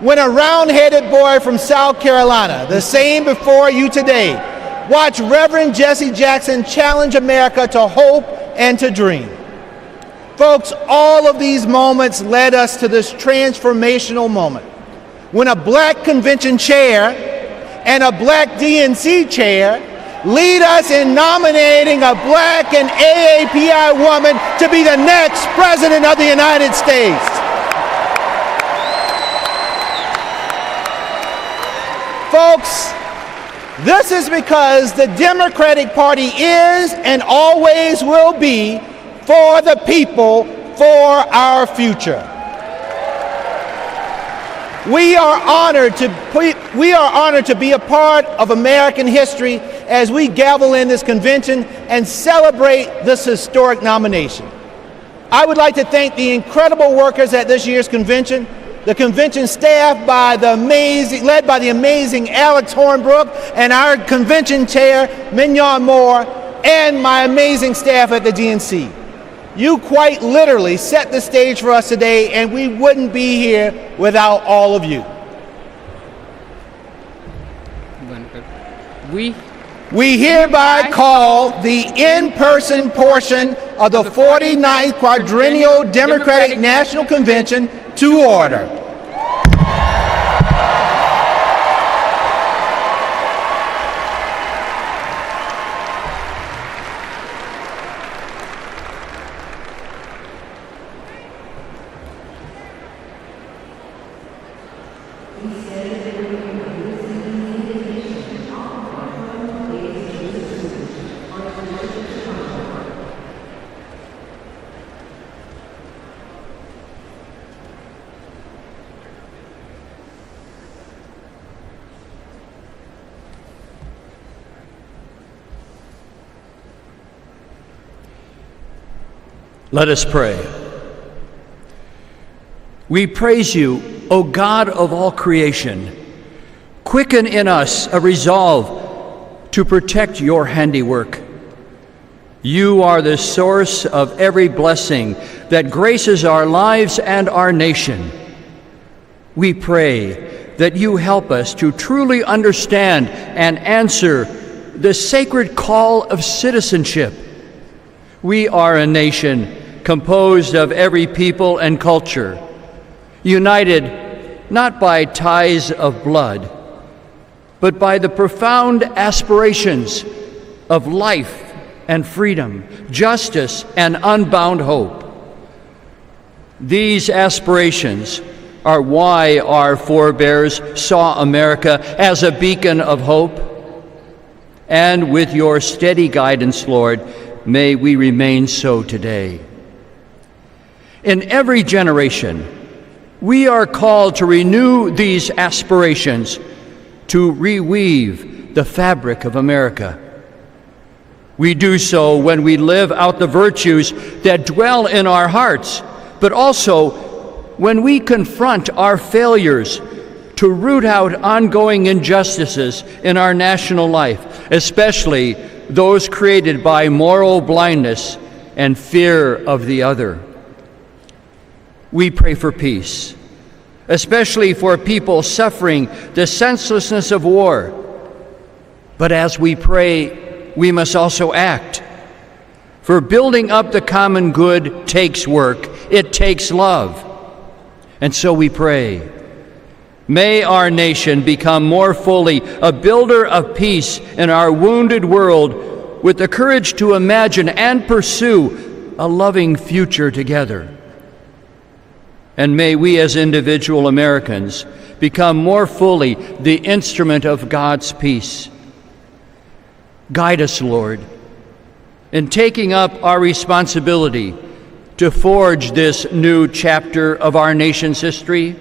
when a round-headed boy from South Carolina, the same before you today, watched Reverend Jesse Jackson challenge America to hope and to dream. Folks, all of these moments led us to this transformational moment when a black convention chair and a black DNC chair lead us in nominating a black and AAPI woman to be the next President of the United States. Folks, this is because the Democratic Party is and always will be for the people, for our future. We are honored to be a part of American history as we gavel in this convention and celebrate this historic nomination. I would like to thank the incredible workers at this year's convention, the convention staff led by the amazing Alex Hornbrook, and our convention chair, Mignon Moore, and my amazing staff at the DNC. You quite literally set the stage for us today, and we wouldn't be here without all of you. We hereby call the in-person portion of the 49th Quadrennial Democratic National Convention to order. Let us pray. We praise you, O God of all creation. Quicken in us a resolve to protect your handiwork. You are the source of every blessing that graces our lives and our nation. We pray that you help us to truly understand and answer the sacred call of citizenship. We are a nation composed of every people and culture, united not by ties of blood, but by the profound aspirations of life and freedom, justice and unbound hope. These aspirations are why our forebears saw America as a beacon of hope. And with your steady guidance, Lord, may we remain so today. In every generation, we are called to renew these aspirations, to reweave the fabric of America. We do so when we live out the virtues that dwell in our hearts, but also when we confront our failures to root out ongoing injustices in our national life, especially those created by moral blindness and fear of the other. We pray for peace, especially for people suffering the senselessness of war. But as we pray, we must also act. For building up the common good takes work, it takes love. And so we pray, may our nation become more fully a builder of peace in our wounded world, with the courage to imagine and pursue a loving future together. And may we as individual Americans become more fully the instrument of God's peace. Guide us, Lord, in taking up our responsibility to forge this new chapter of our nation's history.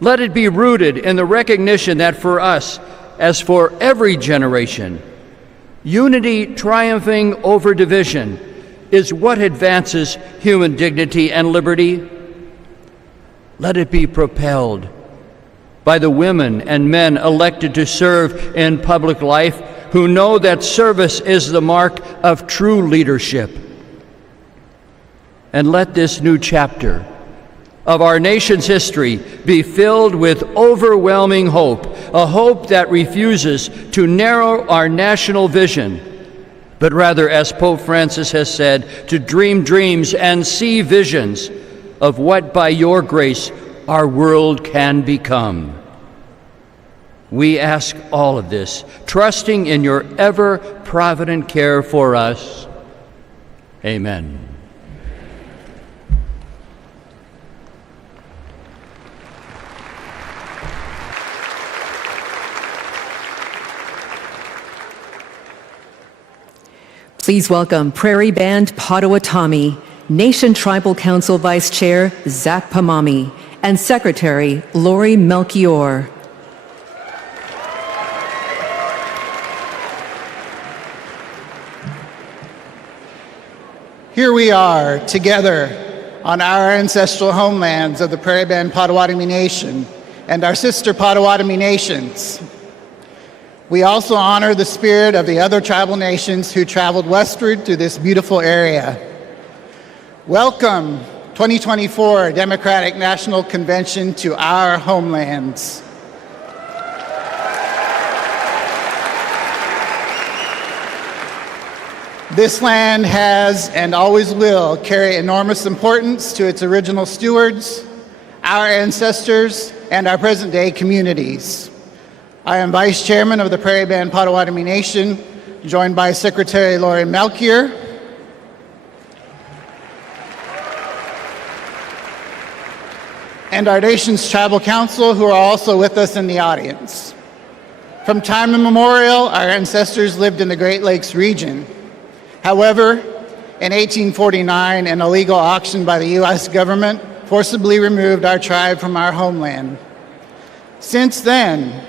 Let it be rooted in the recognition that for us, as for every generation, unity triumphing over division is what advances human dignity and liberty. Let it be propelled by the women and men elected to serve in public life, who know that service is the mark of true leadership. And let this new chapter of our nation's history be filled with overwhelming hope, a hope that refuses to narrow our national vision, but rather, as Pope Francis has said, to dream dreams and see visions of what by your grace our world can become. We ask all of this, trusting in your ever-provident care for us. Amen. Please welcome Prairie Band Potawatomi, Nation Tribal Council Vice Chair Zach Pamami, and Secretary Lori Melchior. Here we are, together on our ancestral homelands of the Prairie Band Potawatomi Nation and our sister Potawatomi nations. We also honor the spirit of the other tribal nations who traveled westward to this beautiful area. Welcome, 2024 Democratic National Convention, to our homelands. This land has and always will carry enormous importance to its original stewards, our ancestors, and our present-day communities. I am Vice Chairman of the Prairie Band Potawatomi Nation, joined by Secretary Lori Melchior, and our nation's Tribal Council, who are also with us in the audience. From time immemorial, our ancestors lived in the Great Lakes region. However, in 1849, an illegal auction by the U.S. government forcibly removed our tribe from our homeland. Since then,